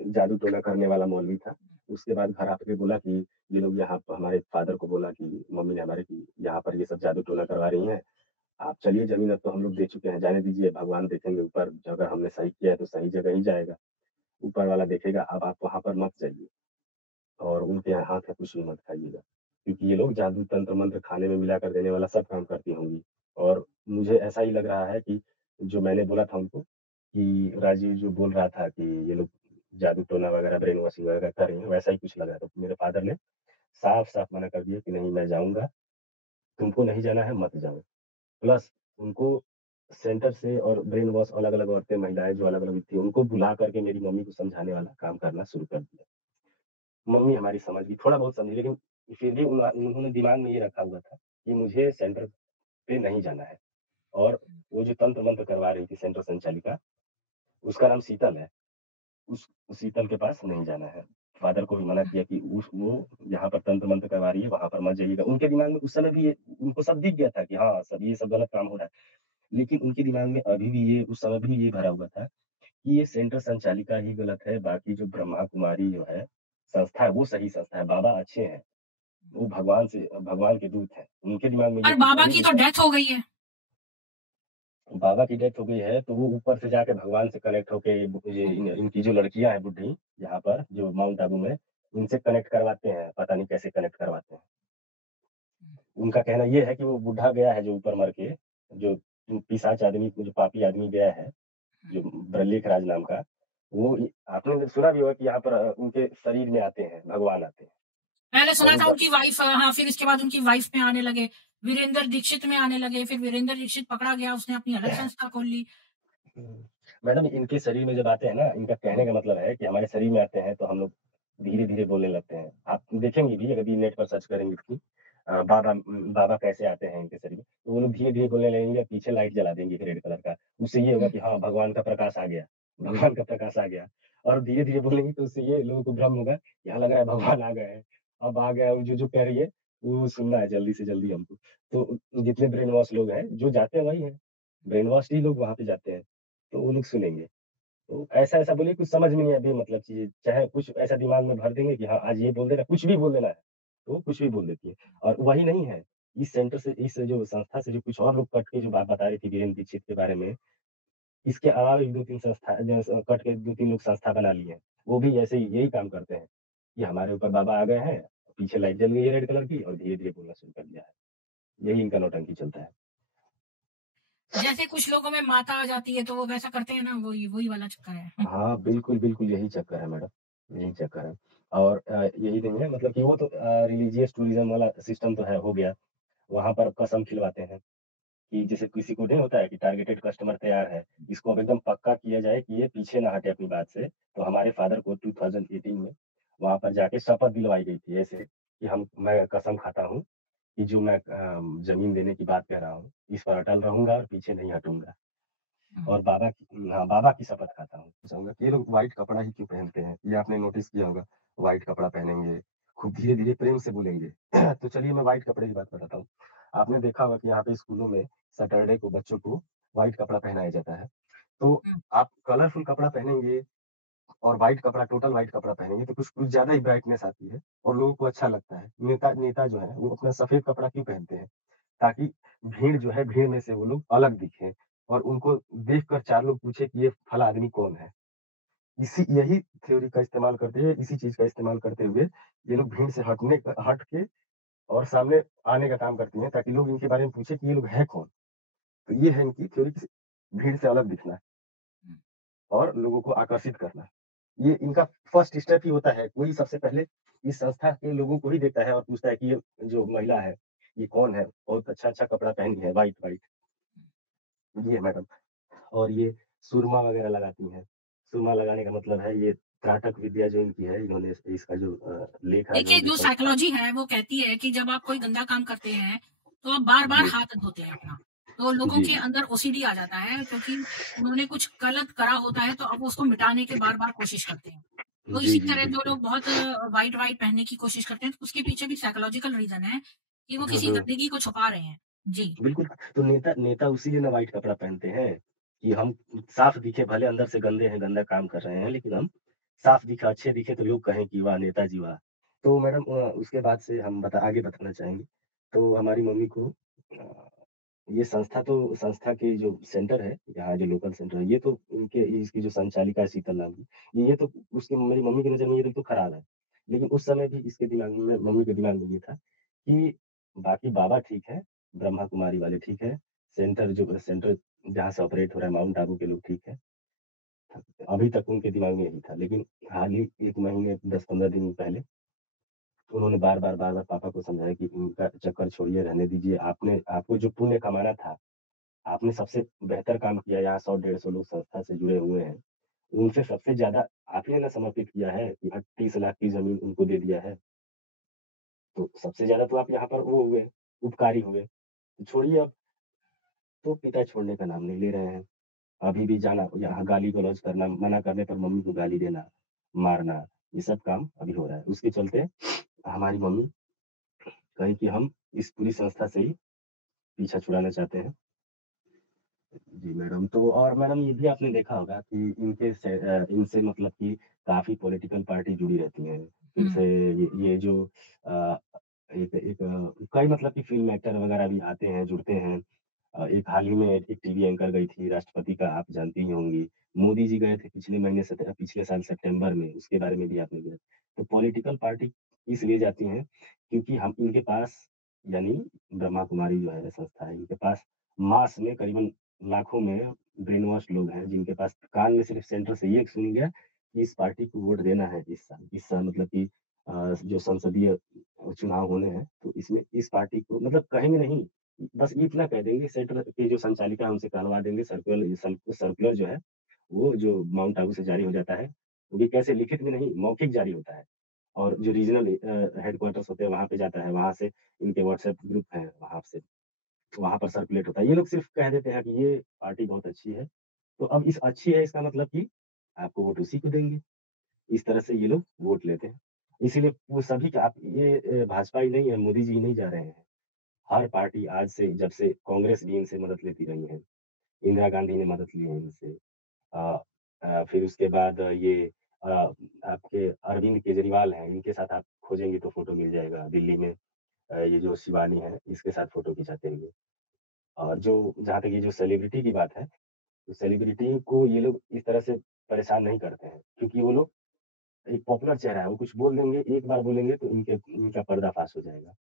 जादू टोना करने वाला मौलवी था। उसके बाद घर आके बोला कि ये लोग यहाँ प हमारे फादर को बोला कि मम्मी ने हमारे कि यहाँ पर ये सब जादू टोना करवा रही हैं। आप चलिए, ज़मीन अब तो हम लोग दे चुके हैं, जाने दीजिए, भगवान देखेंगे ऊपर, अगर हमने सही किया है तो सही जगह ही जाएगा। ऊपर वाला देखेगा, अब आप वहाँ पर मत जाइए और उनके यहाँ हाथ का कुछ भी मत खाइएगा। क्योंकि ये लोग जादू तंत्र मंत्र खाने में मिलाकर देने वाला सब काम करती होंगी। और मुझे ऐसा ही लग रहा है कि जो मैंने बोला था उनको कि राजीव जो बोल रहा था कि ये लोग जादू टोना वगैरह, ब्रेन वॉशिंग वगैरह कर रही हैं, वैसा ही कुछ लग रहा था। तो मेरे फादर ने साफ-साफ मना कर दिया कि नहीं मैं जाऊँगा, तुमको नहीं जाना है मत जाओ। प्लस उनको सेंटर से और ब्रेन वॉश अलग-अलग औरतें, महिलाएँ जो अलग-अलग थी, उनको बुला करके मेरी मम्मी को समझाने वाला काम करना शुरू कर दिया। मम्मी हमारी समझ गई, थोड़ा बहुत समझी, लेकिन फिर भी उन्होंने दिमाग में ये रखा हुआ था कि मुझे सेंटर पे नहीं जाना है। और वो जो तंत्र मंत्र करवा रही थी सेंटर संचालिका, उसका नाम शीतल है। उस शीतल के पास नहीं जाना है। फादर को भी मना किया कि उस वो यहाँ पर तंत्र मंत्र करवा रही है, वहाँ पर मत जाइएगा। उनके दिमाग में उस समय भी ये, उनको सब दिख गया था कि हाँ, सब ये सब गलत काम हो रहा है। लेकिन उनके दिमाग में अभी भी ये, उस समय भी ये भरा हुआ था कि ये सेंटर संचालिका ही गलत है, बाकी जो ब्रह्मा कुमारी जो है संस्था है, वो सही संस्था है, बाबा अच्छे हैं, वो भगवान के दूत हैं। उनके दिमाग में ये पर कुछ बाबा अभी की भी तो था। डेथ हो गई है। बाबा की डेथ हो गई है, तो वो ऊपर से जाके भगवान से कनेक्ट होके ये इनकी जो लड़कियाँ हैं बुड्ढी, यहाँ पर जो माउंट आबू में, इनसे कनेक्ट करवाते हैं, पता नहीं कैसे कनेक्ट करवाते हैं। उनका कहना ये है कि वो बुड्ढा गया है जो ऊपर मर के, जो पिशाच आदमी, जो पापी आदमी गया है, जो ब्रह्मलेखराज नाम का, वो आपने सुना भी होगा कि यहाँ पर उनके शरीर में आते हैं, भगवान आते हैं मैंने और सुना था ऊपर उनकी वाइफ, हाँ, फिर इसके बाद उनकी वाइफ में आने लगे, वीरेंद्र दीक्षित में आने लगे, फिर वीरेंद्र दीक्षित पकड़ा गया, उसने अपनी अलग संस्था खोल ली। हुँ। मैडम इनके शरीर में जब आते हैं ना, इनका कहने का मतलब है कि हमारे शरीर में आते हैं तो हम लोग धीरे-धीरे बोलने लगते हैं। आप देखेंगी भी, अगर भी नेट पर सर्च करेंगी तो, बाबा कैसे आते हैं इनके शरीर में। तो वो लोग धीरे-धीरे बोलने लगेंगे, पीछे लाइट जला देंगे रेड कलर का। उससे ये होगा हुँ, कि हाँ, भगवान का प्रकाश आ गया, भगवान का प्रकाश आ गया। और धीरे-धीरे बोलेंगे तो उससे ये लोगों को भ्रम होगा, यहाँ लग रहा है भगवान आ गए हैं। अब आ गया जो-जो कह रही है, वो सुनना है जल्दी से जल्दी हमको। तो जितने ब्रेन वॉश लोग हैं, जो जाते हैं वही हैं। ब्रेन वॉश ही लोग वहाँ पे जाते हैं, तो वो लोग सुनेंगे। तो ऐसा-ऐसा बोलिए कुछ समझ में नहीं अभी मतलब चीज़ें, चाहे कुछ ऐसा दिमाग में भर देंगे कि हाँ, आज ये बोल देना, कुछ भी बोल देना है, तो कुछ भी बोल देती है। और वही नहीं है, इस सेंटर से इस जो संस्था से जो कुछ और लोग कट के जो बात बता रही थी वीरेंद्र दीक्षित के बारे में, इसके अलावा भी 2-3 संस्था जो कट के 2-3 लोग संस्था बना ली है। वो भी ऐसे ही यही काम करते हैं, कि हमारे ऊपर बाबा आ गए हैं, पीछे लाइट जल गई है रेड कलर की और धीरे-धीरे बोलना शुरू कर दिया है। यही इनका नौटंकी चलता है। जैसे कुछ लोगों में माता आ जाती है तो वो वैसा करते हैं ना, वही वही वाला चक्कर है। हाँ, बिल्कुल, बिल्कुल यही चक्कर है मैडम, यही चक्कर है। और यही नहीं है मतलब कि वो तो रिलीजियस टूरिज़्म वाला सिस्टम तो है हो गया। वहाँ पर कसम खिलवाते हैं कि जैसे किसी को नहीं होता है कि टारगेटेड कस्टमर तैयार है, इसको अब एकदम पक्का किया जाए कि ये पीछे ना हटे अपनी बात से। तो हमारे फादर को 2018 में वहाँ पर जाके शपथ दिलवाई गई थी ऐसे कि हम मैं कसम खाता हूँ कि जो मैं ज़मीन देने की बात कह रहा हूँ, इस पर अटल रहूँगा और पीछे नहीं हटूँगा। हुँ, और बाबा की शपथ खाता हूँ। चाहूँगा कि ये लोग व्हाइट कपड़ा ही क्यों पहनते हैं? ये आपने नोटिस किया होगा, व्हाइट कपड़ा पहनेंगे, खूब धीरे-धीरे प्रेम से बोलेंगे। तो चलिए मैं व्हाइट कपड़े की बात बताता हूँ। आपने देखा होगा कि यहाँ पे स्कूलों में सैटरडे को बच्चों को व्हाइट कपड़ा पहनाया जाता है। तो हुँ, आप कलरफुल कपड़ा पहनेंगे और व्हाइट कपड़ा टोटल व्हाइट कपड़ा पहनेंगे तो कुछ कुछ ज़्यादा ही ब्राइटनेस आती है और लोगों को अच्छा लगता है। नेता नेता जो है वो अपना सफ़ेद कपड़ा क्यों पहनते हैं? ताकि भीड़ जो है, भीड़ में से वो लोग अलग दिखें और उनको देखकर 4 लोग पूछे कि ये फला आदमी कौन है? इसी यही थ्योरी का इस्तेमाल करते हुए, इसी चीज़ का इस्तेमाल करते हुए, ये लोग भीड़ से हट के और सामने आने का काम करती हैं ताकि लोग इनके बारे में पूछे कि ये लोग हैं कौन? तो ये है इनकी थ्योरी कि भीड़ से अलग दिखना हुँ। और लोगों को आकर्षित करना। ये इनका फर्स्ट स्टेप ही होता है। कोई सबसे पहले इस संस्था के लोगों को ही देखता है और पूछता है कि ये जो महिला है, ये कौन है? बहुत अच्छा-अच्छा कपड़ा पहनी है, व्हाइट-व्हाइट। ये मैडम। और ये सुरमा वगैरह लगाती हैं। सुरमा लगाने का मतलब है ये त्राटक विद्या जो इनकी है, इन्होंने इसका जो लेख है, देखिए, इन्होंने जो जो संस्था। साइकोलॉजी है वो कहती है कि जब आप कोई गंदा काम करते हैं, तो आप बार-बार जी, हाथ धोते हैं अपना। तो लोगों जी, के जी। अंदर ओसीडी आ जाता है क्योंकि उन्होंने कुछ गलत करा होता है तो अब उसको मिटाने की बार-बार कोशिश करते हैं। तो जी, इसी जी, तरह जो बिल्कुल। लोग बहुत व्हाइट-व्हाइट पहनने की कोशिश करते हैं, तो उसके पीछे भी साइकोलॉजिकल रीज़न है कि वो हुँ, किसी हुँ। गंदगी को छुपा रहे हैं। जी। बिल्कुल, तो नेता नेता उसीलिए ना व्हाइट कपड़ा पहनते हैं, कि हम साफ दिखे, भले अंदर से गंदे हैं, गंदा काम कर रहे हैं, लेकिन हम साफ दिखे, अच्छे दिखे तो लोग कहें कि वाह नेताजी वाह! तो मैडम उसके बाद से हम आगे बताना चाहेंगे। तो हमारी मम्मी को ये संस्था के जो सेंटर है, यहाँ जो लोकल सेंटर है, ये तो इनके इसकी जो संचालिका है शीतल नाम की, ये तो उसकी मेरी मम्मी की नज़र में ये तो खराब है। लेकिन उस समय भी इसके दिमाग में मम्मी के दिमाग में ये था कि बाकी बाबा ठीक है, ब्रह्मा कुमारी वाले ठीक है, सेंटर जहाँ से ऑपरेट हो रहा है माउंट आबू के लोग ठीक है। अभी तक उनके दिमाग में यही था, लेकिन हाल ही 1 महीने 10-15 दिन पहले उन्होंने बार-बार पापा को समझाया कि इनका चक्कर छोड़िए, रहने दीजिए। आपको जो पुण्य कमाना था, आपने सबसे बेहतर काम किया। यहाँ 100 डेढ़ 100 लोग संस्था से जुड़े हुए हैं। उनसे सबसे ज़्यादा आप ही ने ना समर्पित किया है कि 38 लाख की ज़मीन उनको दे दिया है। तो सबसे ज़्यादा तो आप यहाँ पर वो हुए, उपकारी हुए। तो छोड़िए अब, तो पिता छोड़ने का नाम नहीं ले रहे हैं। अभी भी जाना यहाँ गाली-गलौज करना, मना करने पर मम्मी को गाली देना, मारना, ये सब काम अभी हो रहा है। उसके चलते हमारी मम्मी कही कि हम इस पूरी संस्था से ही पीछा छुड़ाना चाहते हैं। जी मैडम, तो और मैडम ये भी आपने देखा होगा कि इनसे मतलब कि काफ़ी पॉलिटिकल पार्टी जुड़ी रहती हैं। फिर हुँ, से ये जो अ, एक एक कई मतलब कि फ़िल्म एक्टर वगैरह भी आते हैं, जुड़ते हैं। एक हाल ही में एक टीवी एंकर गई थी राष्ट्रपति का आप जानती ही होंगी। मोदी जी गए थे पिछले साल सितंबर में, उसके बारे में भी आपने देखा। तो पॉलिटिकल पार्टी इसलिए जाती हैं क्योंकि हम इनके पास यानी ब्रह्मा कुमारी जो है संस्था है, इनके पास मास में करीबन लाखों में ब्रेन वॉश लोग हैं जिनके पास कान में सिर्फ सेंटर से ये सुन गया कि इस पार्टी को वोट देना है इस साल मतलब कि जो संसदीय चुनाव होने हैं तो इसमें इस पार्टी को मतलब कहेंगे नहीं, बस इतना कह देंगे सेंटर की जो संचालिका है उनसे कहलवा देंगे सर्कुलर जो है, वो जो माउंट आबू से जारी हो जाता है, वो भी कैसे लिखित में नहीं मौखिक जारी होता है। और जो रीजनल हेडक्वार्टर्स होते हैं वहाँ पे जाता है, वहाँ से इनके व्हाट्सएप ग्रुप हैं वहाँ से, वहाँ पर सर्कुलेट होता है। ये लोग सिर्फ़ कह देते हैं कि ये पार्टी बहुत अच्छी है, तो अब इस अच्छी है इसका मतलब कि आपको वोट उसी को देंगे। इस तरह से ये लोग वोट लेते हैं। इसीलिए वो सभी का आप ये भाजपा ही नहीं है, मोदी जी ही नहीं जा रहे हैं। हर पार्टी आज से जब से कांग्रेस भी इनसे मदद लेती रही है। इंदिरा गांधी ने मदद ली है इनसे। अ फिर उसके बाद ये आपके अरविंद केजरीवाल हैं, इनके साथ आप खोजेंगे तो फ़ोटो मिल जाएगा। दिल्ली में ये जो शिवानी है, इसके साथ फ़ोटो खिंचाते हुए। और जो जहाँ तक ये जो सेलिब्रिटी की बात है, तो सेलिब्रिटी को ये लोग इस तरह से परेशान नहीं करते हैं, क्योंकि वो लोग एक पॉपुलर चेहरा है, वो कुछ बोल देंगे, एक बार बोलेंगे तो इनके इनका पर्दाफ़ाश हो जाएगा।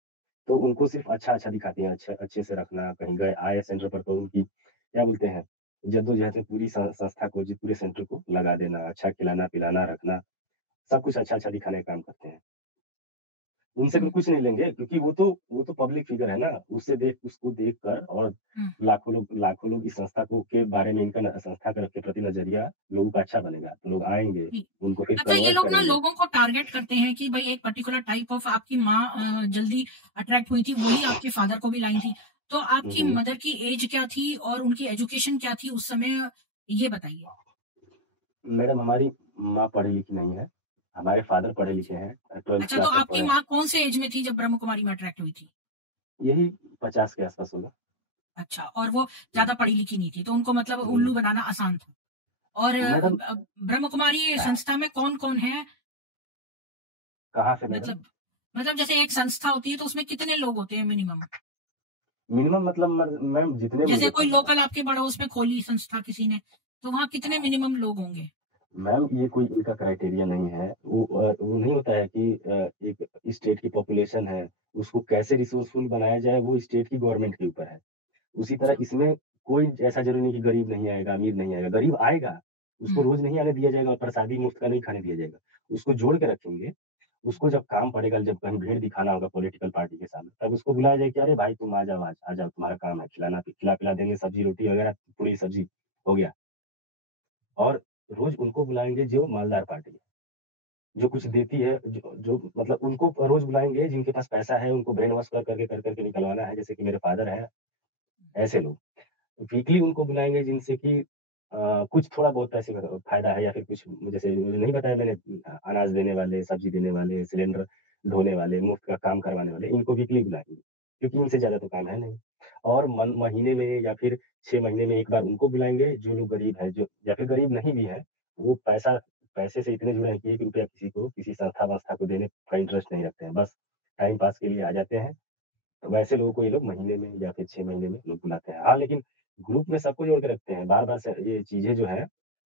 तो उनको सिर्फ़ अच्छा-अच्छा दिखाती हैं, अच्छे से रखना, कहीं गए आए सेंटर पर तो उनकी क्या बोलते हैं, जद्दोजहद में पूरी संस्था को जी पूरे सेंटर को लगा देना, अच्छा खिलाना-पिलाना, रखना, सब कुछ अच्छा-अच्छा दिखाने का काम करते हैं। उनसे भी हुँ, कुछ नहीं लेंगे क्योंकि वो तो पब्लिक फिगर है ना, उसको देखकर और हुँ। लाखों लोग इस संस्था को के बारे में इनका संस्था के प्रति नज़रिया लोगों का अच्छा बनेगा, तो लोग आएँगे, जी। उनको फिर अच्छा ये कन्वर्ट लोग ना करेंगे। लोगों को टारगेट करते हैं कि भई एक पर्टिकुलर टाइप ऑफ आपकी माँ जल्दी अट्रैक्ट हुई थी, वही आपके फादर को भी लाई थी। तो हुँ, आपकी हुँ। मदर की ऐज क्या थी और उनकी एजुकेशन क्या थी उस समय? ये बताइए? मैडम हमारी माँ पढ़ी-लिखी नहीं है, हमारे फादर अच्छा। पढ़े-लिखे हैं 12th अच्छा तो क्लास तक आपकी पढ़े हैं, माँ कौन-से ऐज में थी जब ब्रह्म कुमारी में अट्रैक्ट हुई थी? यही 50 के आस-पास होगा। अच्छा और वो हुँ, ज़्यादा पढ़ी-लिखी नहीं थी, तो उनको मतलब हुँ। उल्लू बनाना आसान था। और मैडम ब्रह्म कुमारी संस्था में कौन-कौन है? कहाँ से मैडम? मतलब मतलब जैसे एक संस्था होती है तो उसमें कितने लोग होते हैं मिनिमम? मिनिमम मतलब मैम जितने जैसे मुझे कोई पता है। लोकल आपके पड़ोस में खोली संस्था किसी ने, तो वहाँ कितने मिनिमम लोग होंगे? मैम ये कोई इनका क्राइटेरिया नहीं है। वो नहीं होता है कि एक स्टेट की पॉपुलेशन है, उसको कैसे रिसोर्सफुल बनाया जाए वो स्टेट की गवर्नमेंट के ऊपर है। उसी तरह अच्छा। इसमें कोई ऐसा ज़रूरी नहीं कि गरीब नहीं आएगा, अमीर नहीं आएगा। गरीब आएगा, उसको हुँ, रोज़ नहीं आने दिया जाएगा और प्रसादी मुफ्त का नहीं खाने दिया जाएगा। उसको जोड़ के रखेंगे, उसको जब काम पड़ेगा, जब कहीं भीड़ दिखाना होगा पॉलिटिकल पार्टी के सामने, तब उसको बुलाया जाए कि अरे भाई तुम आ जाओ आज, आ जाओ तुम्हारा काम है खिला-पिला देंगे सब्ज़ी-रोटी वगैरह पूरी सब्ज़ी, हो गया। और रोज़ उनको बुलाएँगे जो मालदार पार्टी है, जो कुछ देती है, जो जो मतलब उनको रोज़ बुलाएँगे जिनके पास पैसा है, उनको ब्रेन वॉश कर के निकलवाना है, जैसे कि मेरे फादर हैं, ऐसे लोग। वीकली उनको बुलाएँगे जिनसे कि कुछ थोड़ा बहुत पैसे का फ़ायदा है या फिर कुछ जैसे मुझे नहीं बताया मैंने अनाज देने वाले, सब्ज़ी देने वाले, सिलेंडर ढोने वाले, मुफ़्त का काम करवाने वाले, इनको वीकली बुलाएँगे, क्योंकि इनसे ज़्यादा तो काम है नहीं। और महीने में या फिर 6 महीने में 1 बार उनको बुलाएँगे, जो लोग गरीब हैं, जो या फिर गरीब नहीं भी हैं, वो पैसे से इतने जुड़े हैं कि ₹1 किसी को, किसी संस्था-वंस्था को देने का इंटरेस्ट नहीं रखते हैं। बस टाइम पास के लिए आ जाते हैं, तो वैसे लोगों को ये लोग महीने में या फिर 6 महीने में लोग बुलाते हैं। हाँ, लेकिन ग्रुप में सबको जोड़ के रखते हैं। बार-बार से ये चीज़ें जो हैं,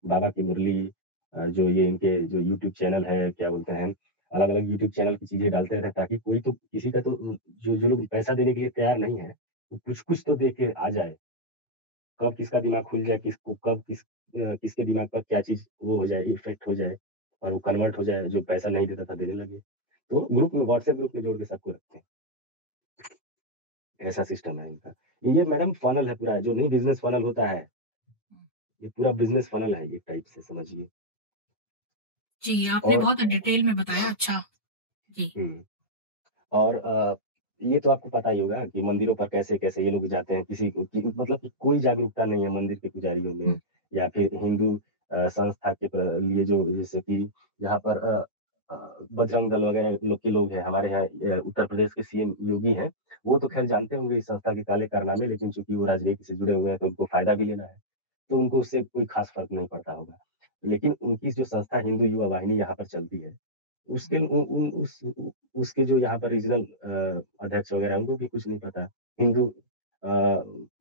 बाबा की मुरली जो ये इनके जो यूट्यूब चैनल है, क्या बोलते हैं, अलग-अलग यूट्यूब चैनल की चीज़ें डालते रहते हैं ताकि कोई तो किसी का तो जो लोग पैसा देने के लिए तैयार नहीं है, वो कुछ-कुछ तो दे के आ जाए। कब किसका दिमाग खुल जाए, किसको कब किसके दिमाग पर क्या चीज़ वो हो जाए, इफ़ेक्ट हो जाए और वो कन्वर्ट हो जाए, जो पैसा नहीं देता था देने लगे। तो ग्रुप में व्हाट्सएप ग्रुप में जोड़ के सबको रखते हैं। ऐसा सिस्टम है इनका। ये मैडम फ़नल है पूरा, जो नहीं बिज़नेस फ़नल होता है, हुँ। ये पूरा बिज़नेस फ़नल है एक टाइप से समझिए। जी, आपने और बहुत डिटेल में बताया, अच्छा। जी। हुँ, और ये तो आपको पता ही होगा कि मंदिरों पर कैसे-कैसे ये लोग जाते हैं, किसी को कि मतलब कि कोई जागरूकता नहीं है मंदिर के पुजारियों हुँ, में या फिर हिंदू संस्था के लिए जो जैसे कि यहाँ पर बजरंग दल वगैरह लोग के लोग हैं, हमारे यहाँ उत्तर प्रदेश के सीएम योगी हैं, वो तो हुँ, ख़ैर जानते होंगे इस संस्था के काले कारनामे, लेकिन चूँकि वो राजनीति से जुड़े हुए हैं, तो उनको फ़ायदा भी लेना है, तो उनको उससे कोई ख़ास फ़र्क नहीं पड़ता होगा। लेकिन उनकी जो संस्था हिंदू युवा वाहिनी यहाँ पर चलती है, उसके उ उन उसके जो यहाँ पर रीजनल अध्यक्ष वगैरह हैं, उनको भी कुछ नहीं पता। हिंदू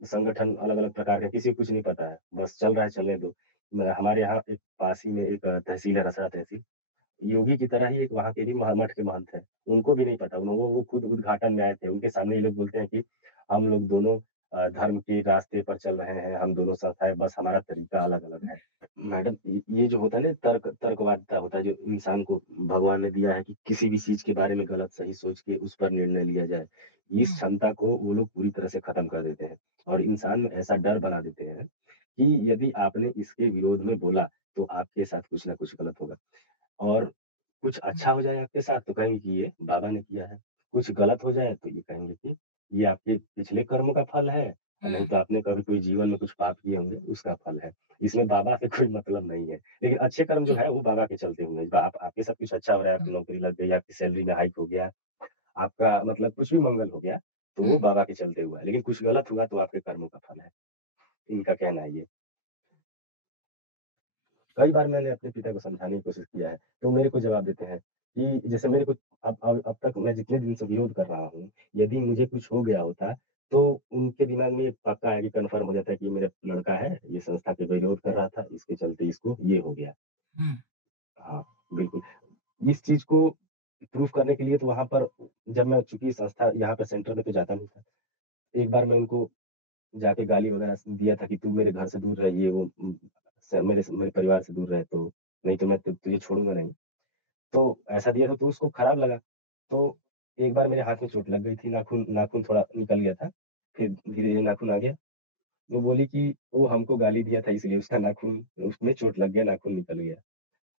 संगठन अलग-अलग प्रकार के किसी को कुछ नहीं पता है। बस चल रहा है चलने दो। हमारे यहाँ एक पास ही में एक तहसील है रसड़ा तहसील। योगी की तरह ही एक वहाँ के भी मठ के महंत हैं। उनको भी नहीं पता। वो खुद उद्घाटन में आए थे। उनके सामने ये लोग बोलते हैं कि हम लोग दोनों धर्म के रास्ते पर चल रहे हैं। हम दोनों संस्थाएँ बस हमारा तरीका अलग-अलग है। मैडम ये जो होता है ना तर्कवादिता होता है जो इंसान को भगवान ने दिया है कि किसी भी चीज़ के बारे में गलत सही सोच के उस पर निर्णय लिया जाए। इस हुँ, क्षमता को वो लोग पूरी तरह से खत्म कर देते हैं और इंसान में ऐसा डर बना देते हैं कि यदि आपने इसके विरोध में बोला तो आपके साथ कुछ ना कुछ गलत होगा। और कुछ अच्छा हो जाए आपके साथ तो कहेंगे कि ये बाबा ने किया है, कुछ गलत हो जाए तो ये कहेंगे कि ये आपके पिछले कर्मों का फल है और नहीं हुँ, तो आपने कभी कोई जीवन में कुछ पाप किए होंगे उसका फल है। इसमें बाबा से कोई मतलब नहीं है। लेकिन अच्छे कर्म जो जी, है वो बाबा के चलते होंगे। आप आपके साथ कुछ अच्छा हो रहा है, हुँ, आपकी नौकरी लग गई, आपकी सैलरी में हाइक हो गया, आपका मतलब कुछ भी मंगल हो गया, तो हुँ, वो बाबा के चलते हुआ है। लेकिन कुछ गलत हुआ तो आपके कर्मों का फल है। इनका कहना है ये। कई बार मैंने अपने पिता को समझाने की कोशिश किया है, तो मेरे को जवाब देते हैं कि जैसे मेरे को अब तक मैं जितने दिन से विरोध कर रहा हूँ, यदि मुझे कुछ हो गया होता, तो उनके दिमाग में ये पक्का है कि कन्फर्म हो जाता है कि ये मेरा लड़का है, ये संस्था के विरोध कर रहा था, इसके चलते इसको ये हो गया। हुँ, हाँ, बिल्कुल। इस चीज़ को प्रूफ करने के लिए तो वहाँ पर जब मैं चूँकि संस्था यहाँ पे सेंटर में तो जाता नहीं था। एक बार मैं उनको जाके गाली वगैरह दिया था कि तू मेरे घर से दूर रह, ये वो मेरे परिवार से दूर रहे तो नहीं तो मैं तुझे छोड़ूँगा नहीं। तो ऐसा दिया था तो उसको खराब लगा। तो एक बार मेरे हाथ में चोट लग गई थी, नाखून नाखून थोड़ा निकल गया था। फिर धीरे-धीरे नाखून आ गया। वो बोली कि वो हमको गाली दिया था इसलिए उसका नाखून उसमें चोट लग गया, नाखून निकल गया।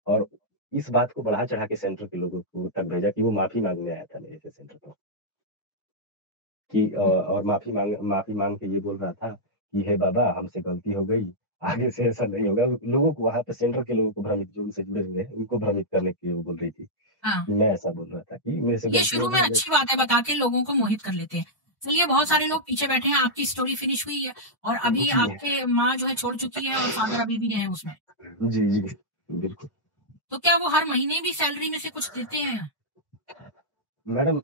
और इस बात को बढ़ा-चढ़ा के सेंटर के लोगों को तक भेजा कि वो माफ़ी माँगने आया था मेरे से सेंटर पर। कि हुँ, और माफ़ी माँग के ये बोल रहा था कि हे बाबा हमसे गलती हो गई, आगे से ऐसा नहीं होगा। लोगों को वहाँ पे सेंटर के लोगों को भ्रमित जो उनसे जुड़े हुए हैं, उनको भ्रमित करने के लिए वो बोल रही थी। हाँ। मैं ऐसा बोल रहा था कि मेरे से ये गलती शुरू हो में गई अच्छी बातें बता के लोगों को मोहित कर लेते हैं। चलिए बहुत सारे लोग पीछे बैठे हैं, आपकी स्टोरी फिनिश हुई है और अभी जी, आपके माँ जो है छोड़ चुकी है और फादर अभी भी हैं उसमें। जी, जी, बिल्कुल। तो क्या वो हर महीने भी सैलरी में से कुछ देते हैं? मैडम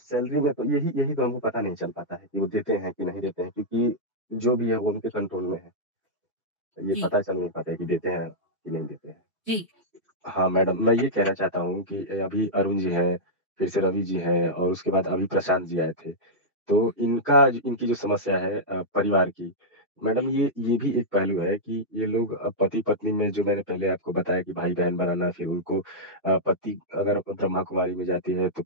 सैलरी में तो यही यही तो हमको पता नहीं चल पाता है कि वो देते हैं कि नहीं देते हैं क्योंकि जो भी है वो उनके कंट्रोल में है। ये जी, पता चल नहीं पाता है कि देते हैं कि नहीं देते हैं। जी, हाँ, मैडम, मैं ये कहना चाहता हूँ कि अभी अरुण जी हैं, फिर से रवि जी हैं और उसके बाद अभी प्रशांत जी आए थे। तो इनकी जो समस्या है परिवार की, मैडम ये भी एक पहलू है कि ये लोग पति-पत्नी में जो मैंने पहले आपको बताया कि भाई-बहन बनाना फिर उनको पति अगर ब्रह्मा कुमारी में जाती है तो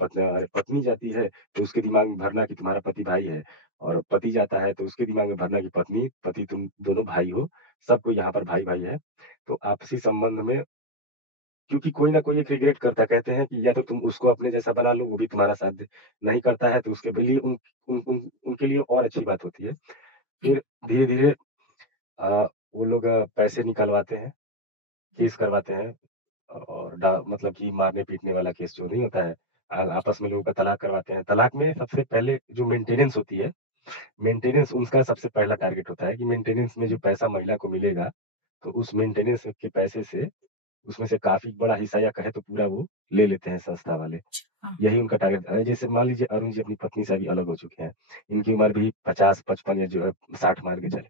पत्नी जाती है तो उसके दिमाग में भरना कि तुम्हारा पति भाई है और पति जाता है तो उसके दिमाग में भरना कि पति तुम दोनों भाई हो, सबको यहाँ पर भाई-भाई है। तो आपसी संबंध में क्योंकि कोई ना कोई एक रिग्रेट करता है, कहते हैं कि या तो तुम उसको अपने जैसा बना लो, वो भी तुम्हारा साथ दे, नहीं करता है तो उसके लिए उनके लिए और अच्छी बात होती है। जी, फिर धीरे-धीरे वो लोग पैसे निकलवाते हैं, केस करवाते हैं और मतलब कि मारने-पीटने वाला केस जो नहीं होता है आपस में लोगों का तलाक करवाते हैं। तलाक में सबसे पहले जो मेंटेनेंस होती है, मेंटेनेंस उसका सबसे पहला टारगेट होता है कि मेंटेनेंस में जो पैसा महिला को मिलेगा, तो उस मेंटेनेंस के पैसे से उसमें से काफ़ी बड़ा हिस्सा या कहें तो पूरा वो ले लेते हैं संस्था वाले। अच्छा, हाँ, यही उनका टारगेट है। जैसे मान लीजिए अरुण जी अपनी पत्नी से अभी अलग हो चुके हैं। इनकी उम्र भी 50-55 या जो है 60 मान के चलें।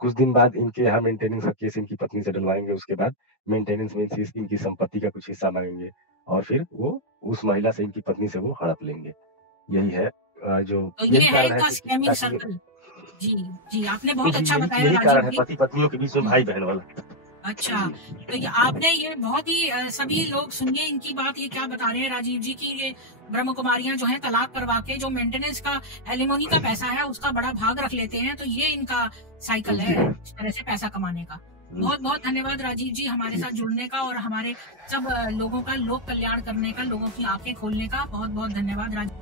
कुछ दिन बाद इनके यहाँ मेंटेनेंस का केस इनकी पत्नी से डलवाएँगे, उसके बाद मेंटेनेंस में से इनकी संपत्ति का कुछ हिस्सा माँगेंगे और फिर वो उस महिला से इनकी पत्नी से वो हड़प लेंगे। यही है जो तो यही ये है कारण है इनका कि स्कैमिंग ताकि सर्कल। जी, जी, आपने बहुत जी, अच्छा यही बताया यही राजीव कारण है जी। पति-पत्नियों के बीच में हुँ। भाई-बहन वाला। अच्छा, जी। तो ये आपने ये बहुत ही सभी लोग सुनिए इनकी बात ये क्या बता रहे हैं राजीव जी की ये ब्रह्म कुमारियाँ जो हैं तलाक करवा के जो मेंटेनेंस का एलिमोनी का पैसा है उसका बड़ा भाग रख लेते हैं, तो ये इनका साइकिल जी। है इस तरह से पैसा कमाने का। हुँ, बहुत-बहुत धन्यवाद राजीव जी हमारे जी। साथ जुड़ने का और हमारे सब लोगों का लोक कल्याण करने का, लोगों की आँखें खोलने का बहुत-बहुत धन्यवाद राजीव